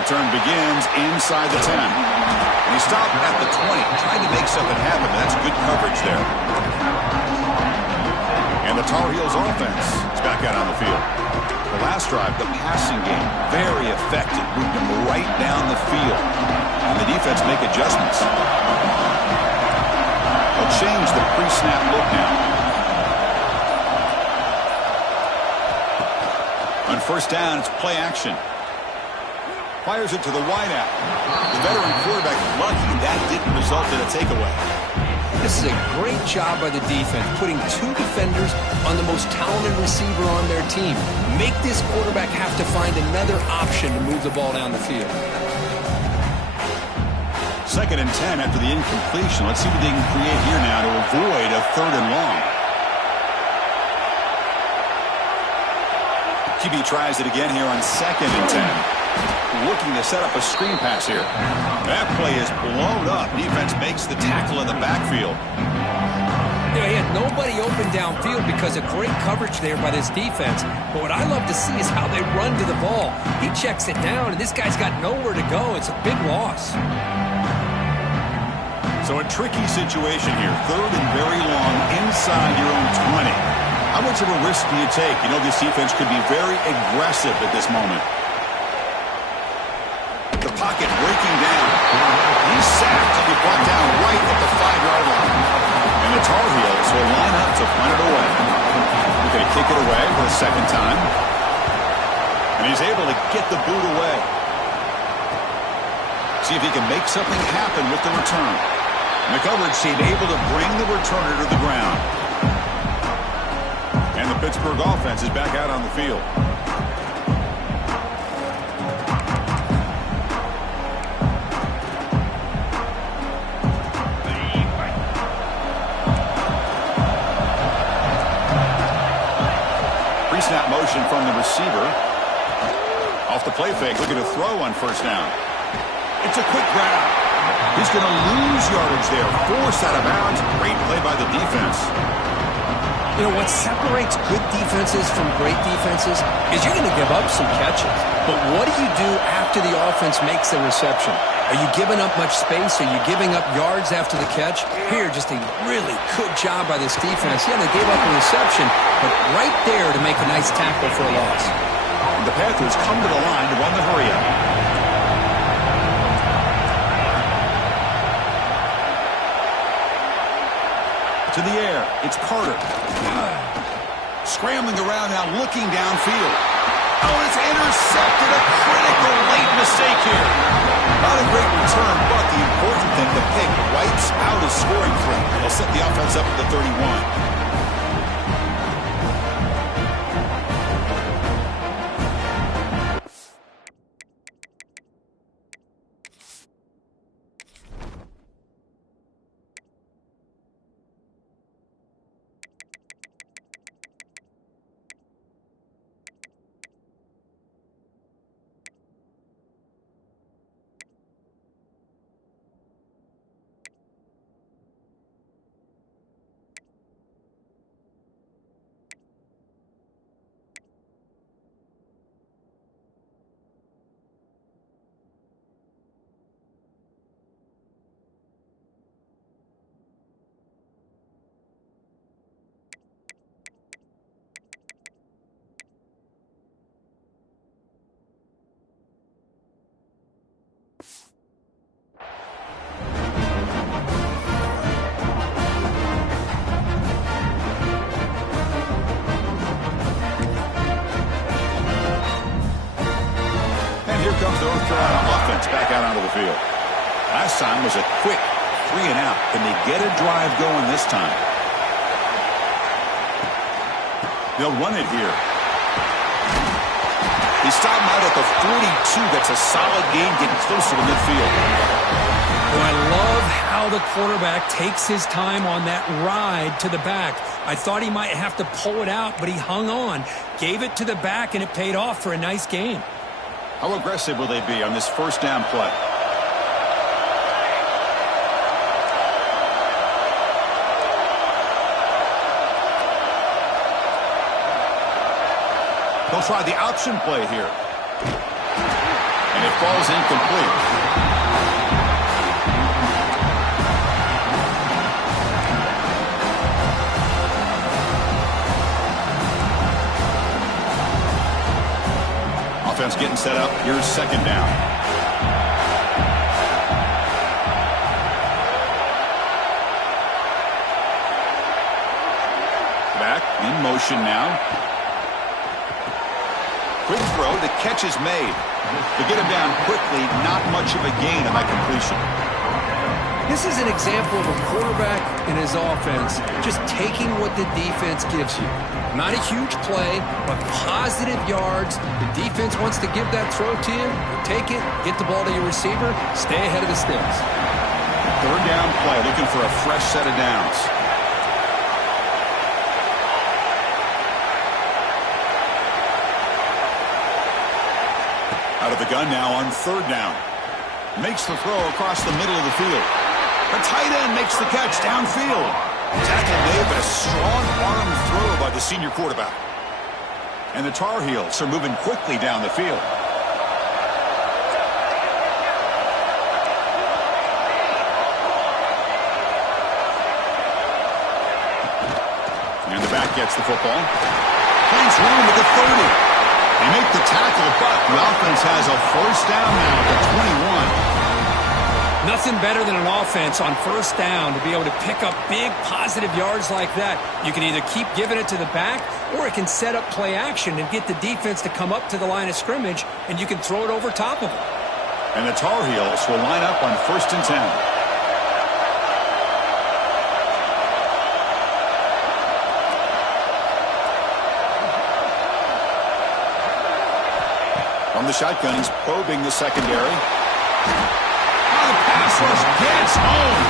Return begins inside the 10. And he stopped at the 20, trying to make something happen, but that's good coverage there. And the Tar Heels offense is back out on the field. The last drive, the passing game, very effective. Moved them right down the field. And the defense make adjustments. They'll change the pre-snap look now. On first down, it's play action. Fires it to the wideout. The veteran quarterback lucky that didn't result in a takeaway. This is a great job by the defense, putting two defenders on the most talented receiver on their team. Make this quarterback have to find another option to move the ball down the field. Second and 10 after the incompletion. Let's see what they can create here now to avoid a third and long. QB tries it again here on second and 10. Looking to set up a screen pass here. That play is blown up. Defense makes the tackle in the backfield. You know, he had nobody open downfield because of great coverage there by this defense. But what I love to see is how they run to the ball. He checks it down, and this guy's got nowhere to go. It's a big loss. So a tricky situation here. Third and very long inside your own 20. How much of a risk do you take? You know this defense could be very aggressive at this moment. The pocket breaking down. He's sacked. He'll be brought down right at the 5-yard line. And the Tar Heels will line up to punt it away. We're going to kick it away for the second time. And he's able to get the boot away. See if he can make something happen with the return. And the coverage team able to bring the returner to the ground. And the Pittsburgh offense is back out on the field. Pre-snap motion from the receiver. Off the play fake, looking to throw on first down. It's a quick grab. He's going to lose yardage there. Forced out of bounds. Great play by the defense. You know, what separates good defenses from great defenses is you're going to give up some catches. But what do you do after the offense makes the reception? Are you giving up much space? Are you giving up yards after the catch? Here, just a really good job by this defense. Yeah, they gave up a reception, but right there to make a nice tackle for a loss. And the Panthers come to the line to run the hurry-up. To the air, it's Carter. Scrambling around now, looking downfield. Oh, it's intercepted. A critical late mistake here. Not a great return, but the important thing, the pick wipes out a scoring threat. They'll set the offense up at the 31. Here comes the North Carolina offense back out onto the field. Last time was a quick 3-and-out. Can they get a drive going this time? They'll run it here. He stopped him out at the 42. That's a solid gain, getting closer to midfield. Oh, I love how the quarterback takes his time on that ride to the back. I thought he might have to pull it out, but he hung on, gave it to the back, and it paid off for a nice gain. How aggressive will they be on this first down play? They'll try the option play here. And it falls incomplete. Offense getting set up. Here's second down. Back in motion now. Quick throw. The catch is made. To get him down quickly, not much of a gain on that completion. This is an example of a quarterback and his offense just taking what the defense gives you. Not a huge play, but positive yards. The defense wants to give that throw to you. Take it, get the ball to your receiver, stay ahead of the sticks. Third down play, looking for a fresh set of downs. Out of the gun now on third down. Makes the throw across the middle of the field. The tight end makes the catch downfield. Tackle made, but a strong arm throw by the senior quarterback. And the Tar Heels are moving quickly down the field. And the back gets the football. Finds room at the 30. They make the tackle, but the offense has a first down now at the 21. Nothing better than an offense on first down to be able to pick up big positive yards like that. You can either keep giving it to the back, or it can set up play action and get the defense to come up to the line of scrimmage, and you can throw it over top of them. And the Tar Heels will line up on 1st and 10. From the shotgun, he's probing the secondary. Pass rush gets home.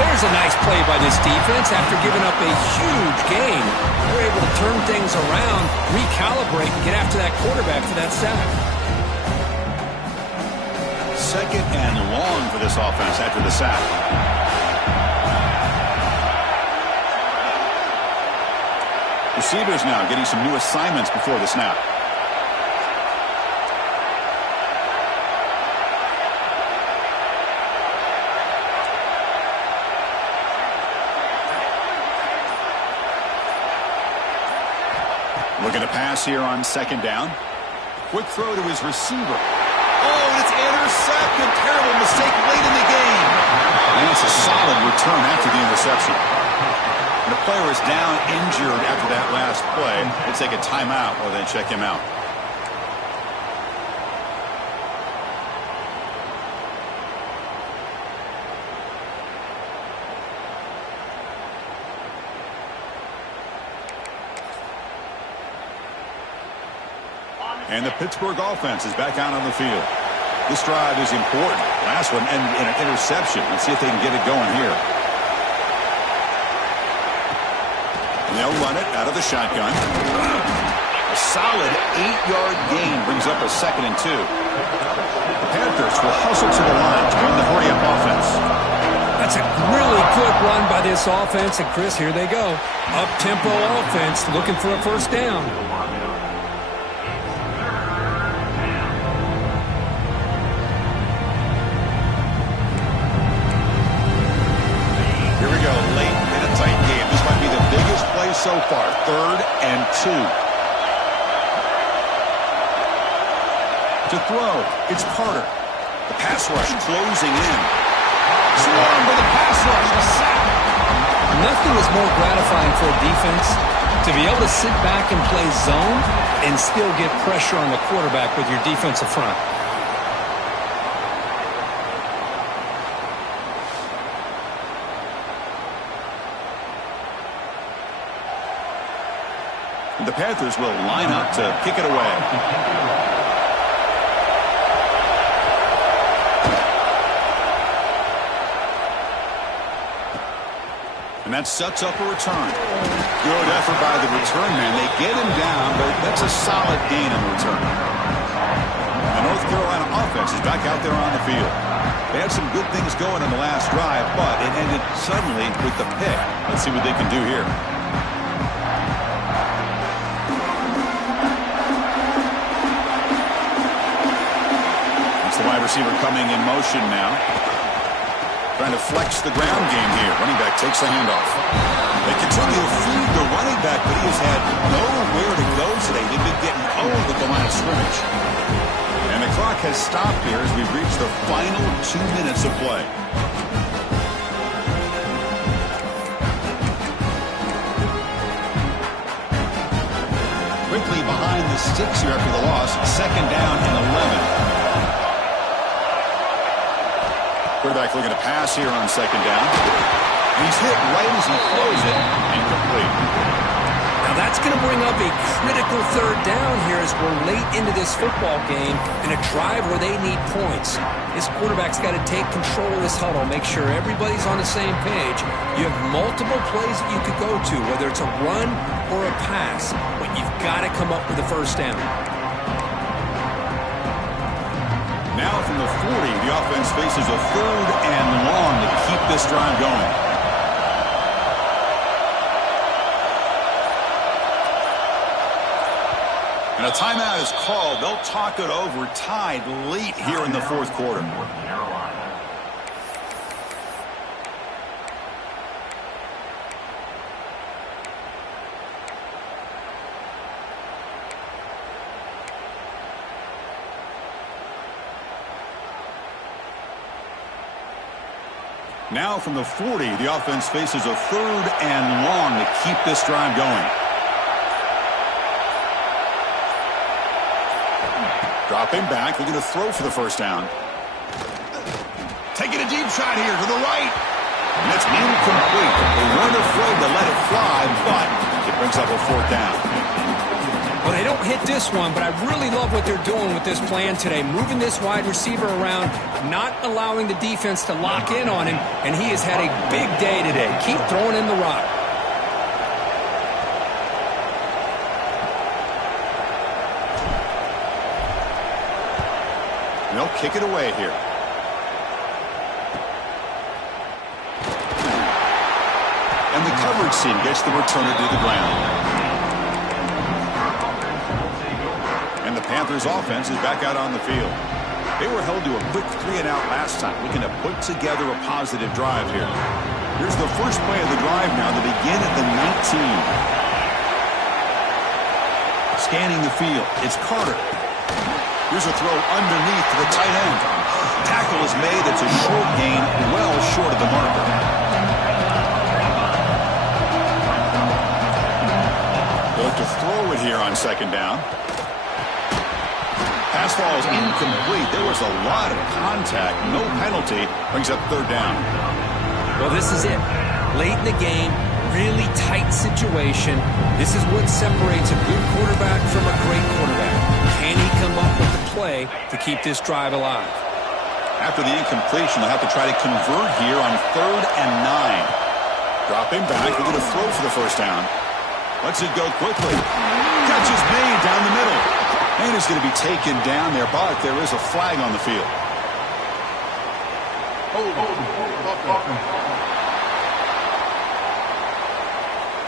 There's a nice play by this defense after giving up a huge gain. They're able to turn things around, recalibrate, and get after that quarterback for that sack. Second and long for this offense after the sack. Receivers now getting some new assignments before the snap. Looking to pass here on second down. Quick throw to his receiver. Oh, and it's intercepted. Terrible mistake late in the game. And it's a solid return after the interception. And the player is down injured after that last play. We'll take a timeout or then check him out. And the Pittsburgh offense is back out on the field. This drive is important. Last one ended in an interception. Let's see if they can get it going here. And they'll run it out of the shotgun. A solid 8-yard gain brings up a 2nd and 2. The Panthers will hustle to the line to run the hurry-up offense. That's a really good run by this offense. And, Chris, here they go. Up-tempo offense looking for a first down. So far, 3rd and 2. To throw, it's Carter. The pass rush closing in. Swarm with the pass rush, a sack. Nothing is more gratifying for a defense to be able to sit back and play zone and still get pressure on the quarterback with your defensive front. The Panthers will line up to kick it away. And that sets up a return. Good effort by the return man. They get him down, but that's a solid gain on the return. The North Carolina offense is back out there on the field. They had some good things going on the last drive, but it ended suddenly with the pick. Let's see what they can do here. Wide receiver coming in motion now. Trying to flex the ground game here. Running back takes the handoff. They continue to feed the running back, but he has had nowhere to go today. They've been getting old at the line of scrimmage. And the clock has stopped here as we've reached the final 2 minutes of play. Quickly behind the sticks here after the loss. 2nd down and 11. Quarterback looking to pass here on 2nd down. He's hit right as he throws it. Incomplete. Now that's going to bring up a critical 3rd down here as we're late into this football game in a drive where they need points. This quarterback's got to take control of this huddle, make sure everybody's on the same page. You have multiple plays that you could go to, whether it's a run or a pass, but you've got to come up with a first down. Now from the 40, the offense faces a 3rd and long to keep this drive going. And a timeout is called. They'll talk it over, tied late here in the 4th quarter. Now from the 40, the offense faces a 3rd and long to keep this drive going. Dropping back, looking to throw for the first down. Taking a deep shot here to the right. And it's incomplete. They weren't afraid to let it fly, but it brings up a 4th down. Well, they don't hit this one, but I really love what they're doing with this plan today. Moving this wide receiver around, not allowing the defense to lock in on him, and he has had a big day today. Keep throwing in the rock. And they'll kick it away here. And the coverage team gets the returner to the ground. And the Panthers offense is back out on the field. They were held to a quick 3-and-out last time, looking to put together a positive drive here. Here's the first play of the drive now. They begin at the 19. Scanning the field, it's Carter. Here's a throw underneath to the tight end. Tackle is made. It's a short gain, well short of the marker. Look to throw it here on second down. Pass ball is incomplete. There was a lot of contact. No penalty. Brings up third down. Well, this is it. Late in the game, really tight situation. This is what separates a good quarterback from a great quarterback. Can he come up with the play to keep this drive alive? After the incompletion, they'll have to try to convert here on 3rd and 9. Dropping back, they're going to throw for the first down. Lets it go quickly. Catch is made down the middle. And it's going to be taken down there, but there is a flag on the field.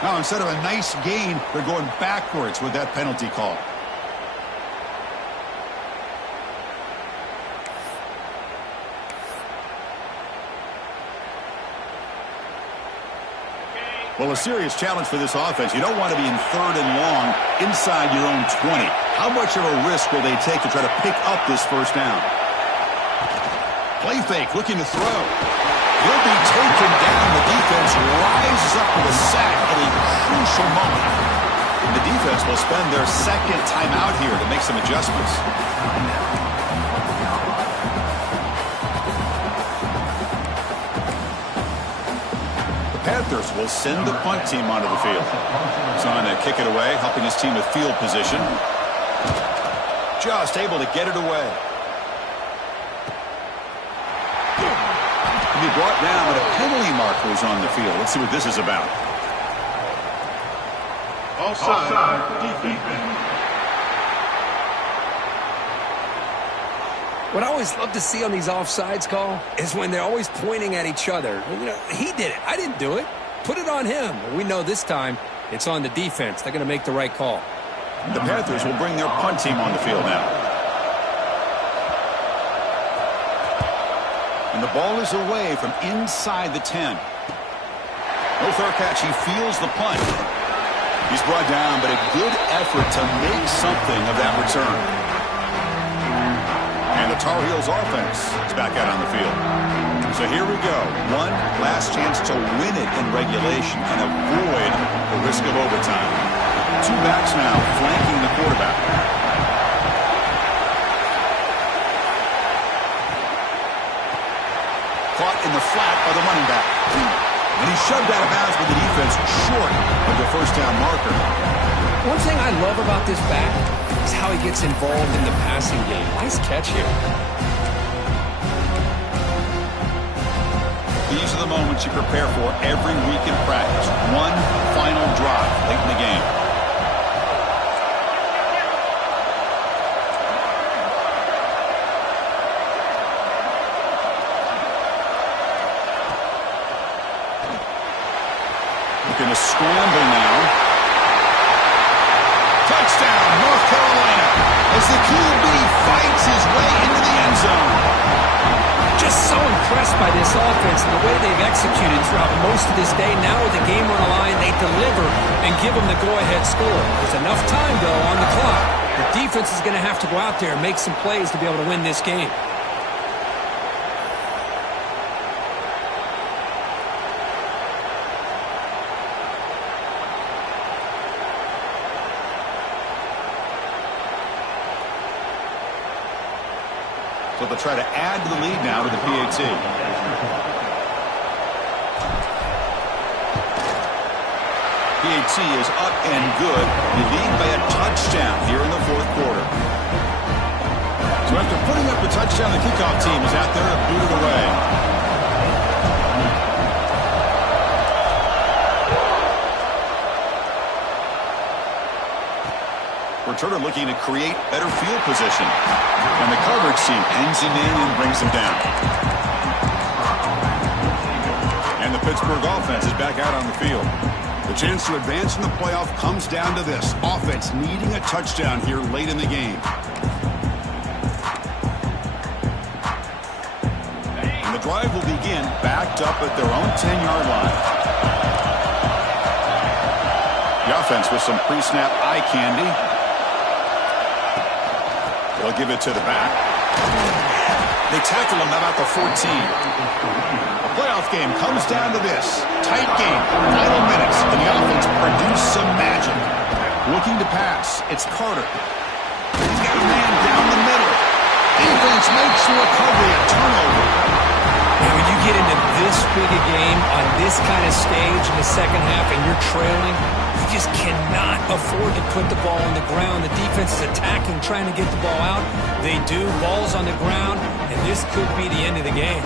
Now, instead of a nice gain, they're going backwards with that penalty call. Well, a serious challenge for this offense. You don't want to be in 3rd and long inside your own 20. How much of a risk will they take to try to pick up this first down? Play fake, looking to throw. He'll be taken down. The defense rises up with a sack at a crucial moment. And the defense will spend their second timeout here to make some adjustments. Panthers will send the punt team onto the field. He's on to kick it away, helping his team with field position. Just able to get it away. He'll be brought down, but a penalty marker is on the field. Let's see what this is about. Offside, defense. What I always love to see on these offsides call is when they're always pointing at each other. You know, he did it. I didn't do it. Put it on him. We know this time it's on the defense. They're going to make the right call. The Panthers will bring their punt team on the field now. And the ball is away from inside the 10. No fair catch. He feels the punt. He's brought down, but a good effort to make something of that return. And the Tar Heels offense is back out on the field. So here we go. One last chance to win it in regulation and avoid the risk of overtime. Two backs now flanking the quarterback. Caught in the flat by the running back. And he shoved out of bounds with the defense short of the first down marker. One thing I love about this back is how he gets involved in the passing game. Nice catch here. These are the moments you prepare for every week in practice. One final drive late in the game. Looking to scramble now. Touchdown, North Carolina, as the QB fights his way into the end zone. Just so impressed by this offense and the way they've executed throughout most of this day. Now with the game on the line, they deliver and give them the go-ahead score. There's enough time, though, on the clock. The defense is going to have to go out there and make some plays to be able to win this game. So they'll try to add to the lead now to the PAT. PAT is up and good. You lead by a touchdown here in the fourth quarter. So after putting up the touchdown, the kickoff team is out there to boot it away. Returner looking to create better field position. And the coverage team pens him in and brings him down. And And the Pittsburgh offense is back out on the field. The chance to advance in the playoff comes down to this. Offense needing a touchdown here late in the game. And the drive will begin backed up at their own 10-yard line. The offense with some pre-snap eye candy. They'll give it to the back. They tackle him about the 14. The playoff game comes down to this. Tight game, final minutes, and the offense produced some magic. Looking to pass, it's Carter. He's got a man down the middle. Defense makes the recovery, a turnover. And when you get into this big a game on this kind of stage in the second half and you're trailing, you just cannot afford to put the ball on the ground. The defense is attacking, trying to get the ball out. They do. Ball's on the ground, and this could be the end of the game.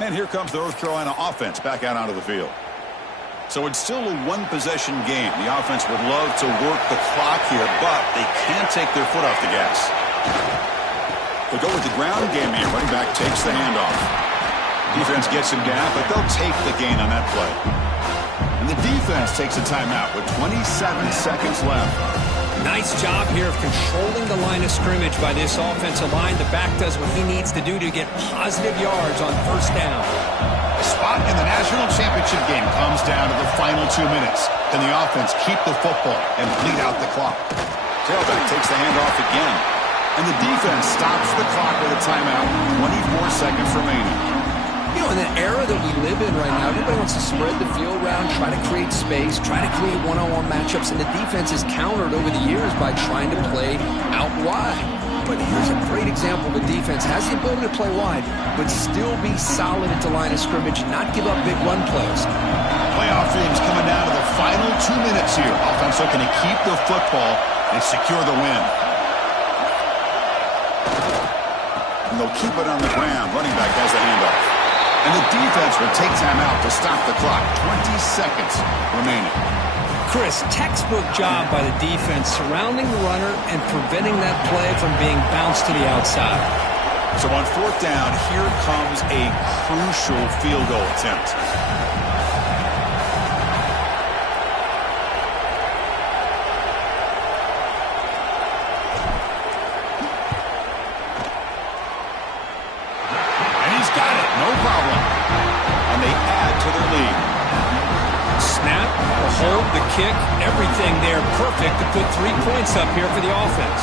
And here comes the North Carolina offense back out onto the field. So it's still a one-possession game. The offense would love to work the clock here, but they can't take their foot off the gas. They'll go with the ground game here. Running back takes the handoff. Defense gets him down, but they'll take the gain on that play. And the defense takes a timeout with 27 seconds left. Nice job here of controlling the line of scrimmage by this offensive line. The back does what he needs to do to get positive yards on first down. A spot in the national championship game comes down to the final 2 minutes. Can the offense keep the football and bleed out the clock? Tailback takes the handoff again. And the defense stops the clock with a timeout. 24 seconds remaining. You know, in the era that we live in right now, everybody wants to spread the field around, try to create space, try to create one-on-one matchups, and the defense is countered over the years by trying to play out wide. But here's a great example. The defense has the ability to play wide, but still be solid at the line of scrimmage, not give up big run plays. Playoff games coming down to the final 2 minutes here. Offense looking to keep the football and secure the win. And they'll keep it on the ground. Running back has the handoff. And the defense will take time out to stop the clock. 20 seconds remaining. Chris, textbook job by the defense surrounding the runner and preventing that play from being bounced to the outside. So on fourth down, here comes a crucial field goal attempt. And he's got it, no problem. And they add to their lead. Snap, the hold, the kick, everything there perfect to put 3 points up here for the offense.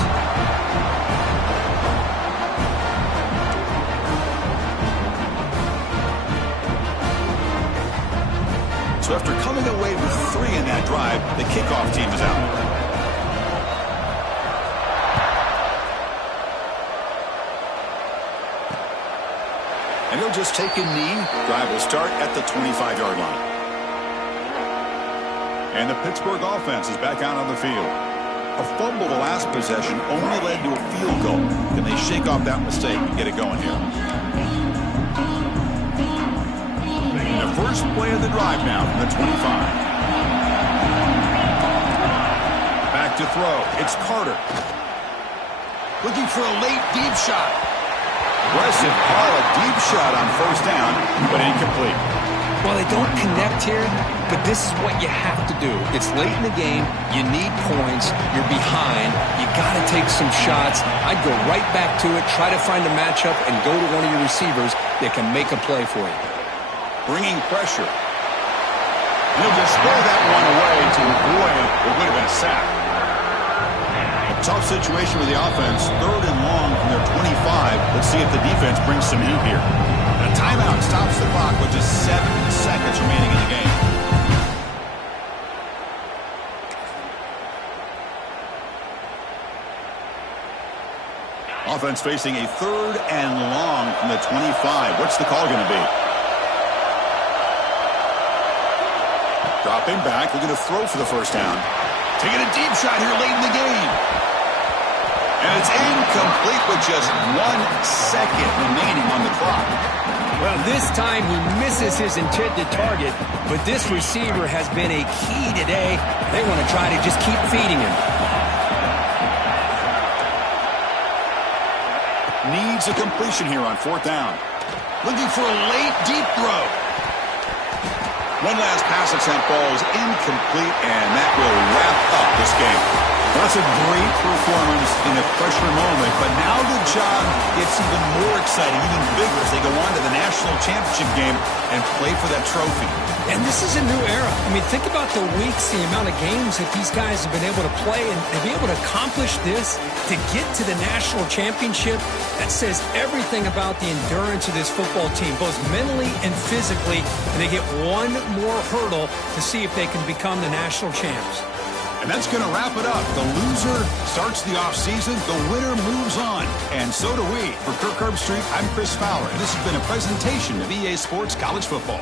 So after coming away with 3 in that drive, the kickoff team is out. And he'll just take a knee. Drive will start at the 25-yard line. And the Pittsburgh offense is back out on the field. A fumble the last possession only led to a field goal. Can they shake off that mistake and get it going here? And the first play of the drive now from the 25. Back to throw. It's Carter. Looking for a late deep shot. Aggressive call, a deep shot on first down, but incomplete. Well, they don't connect here, but this is what you have to do. It's late in the game. You need points. You're behind. You got to take some shots. I'd go right back to it, try to find a matchup, and go to one of your receivers that can make a play for you. Bringing pressure. And he'll just throw that one away to avoid what would have been a sack. Tough situation with the offense. 3rd and long from their 25. Let's see if the defense brings some heat here. And a timeout stops the clock with just 7 seconds remaining in the game. Offense facing a 3rd and long from the 25. What's the call going to be? Dropping back, looking to throw for the first down. Taking a deep shot here late in the game. And it's incomplete with just 1 second remaining on the clock. Well, this time he misses his intended target, but this receiver has been a key today. They want to try to just keep feeding him. Needs a completion here on 4th down. Looking for a late, deep throw. One last pass attempt falls incomplete, and that will wrap up this game. That's a great performance in a pressure moment, but now the job gets even more exciting, even bigger as they go on to the national championship game and play for that trophy. And this is a new era. I mean, think about the weeks, the amount of games that these guys have been able to play, and to be able to accomplish this, to get to the national championship, that says everything about the endurance of this football team, both mentally and physically, and they get one more hurdle to see if they can become the national champs. And that's going to wrap it up. The loser starts the offseason. The winner moves on. And so do we. For Kirk Herbstreit, I'm Chris Fowler. And this has been a presentation of EA Sports College Football.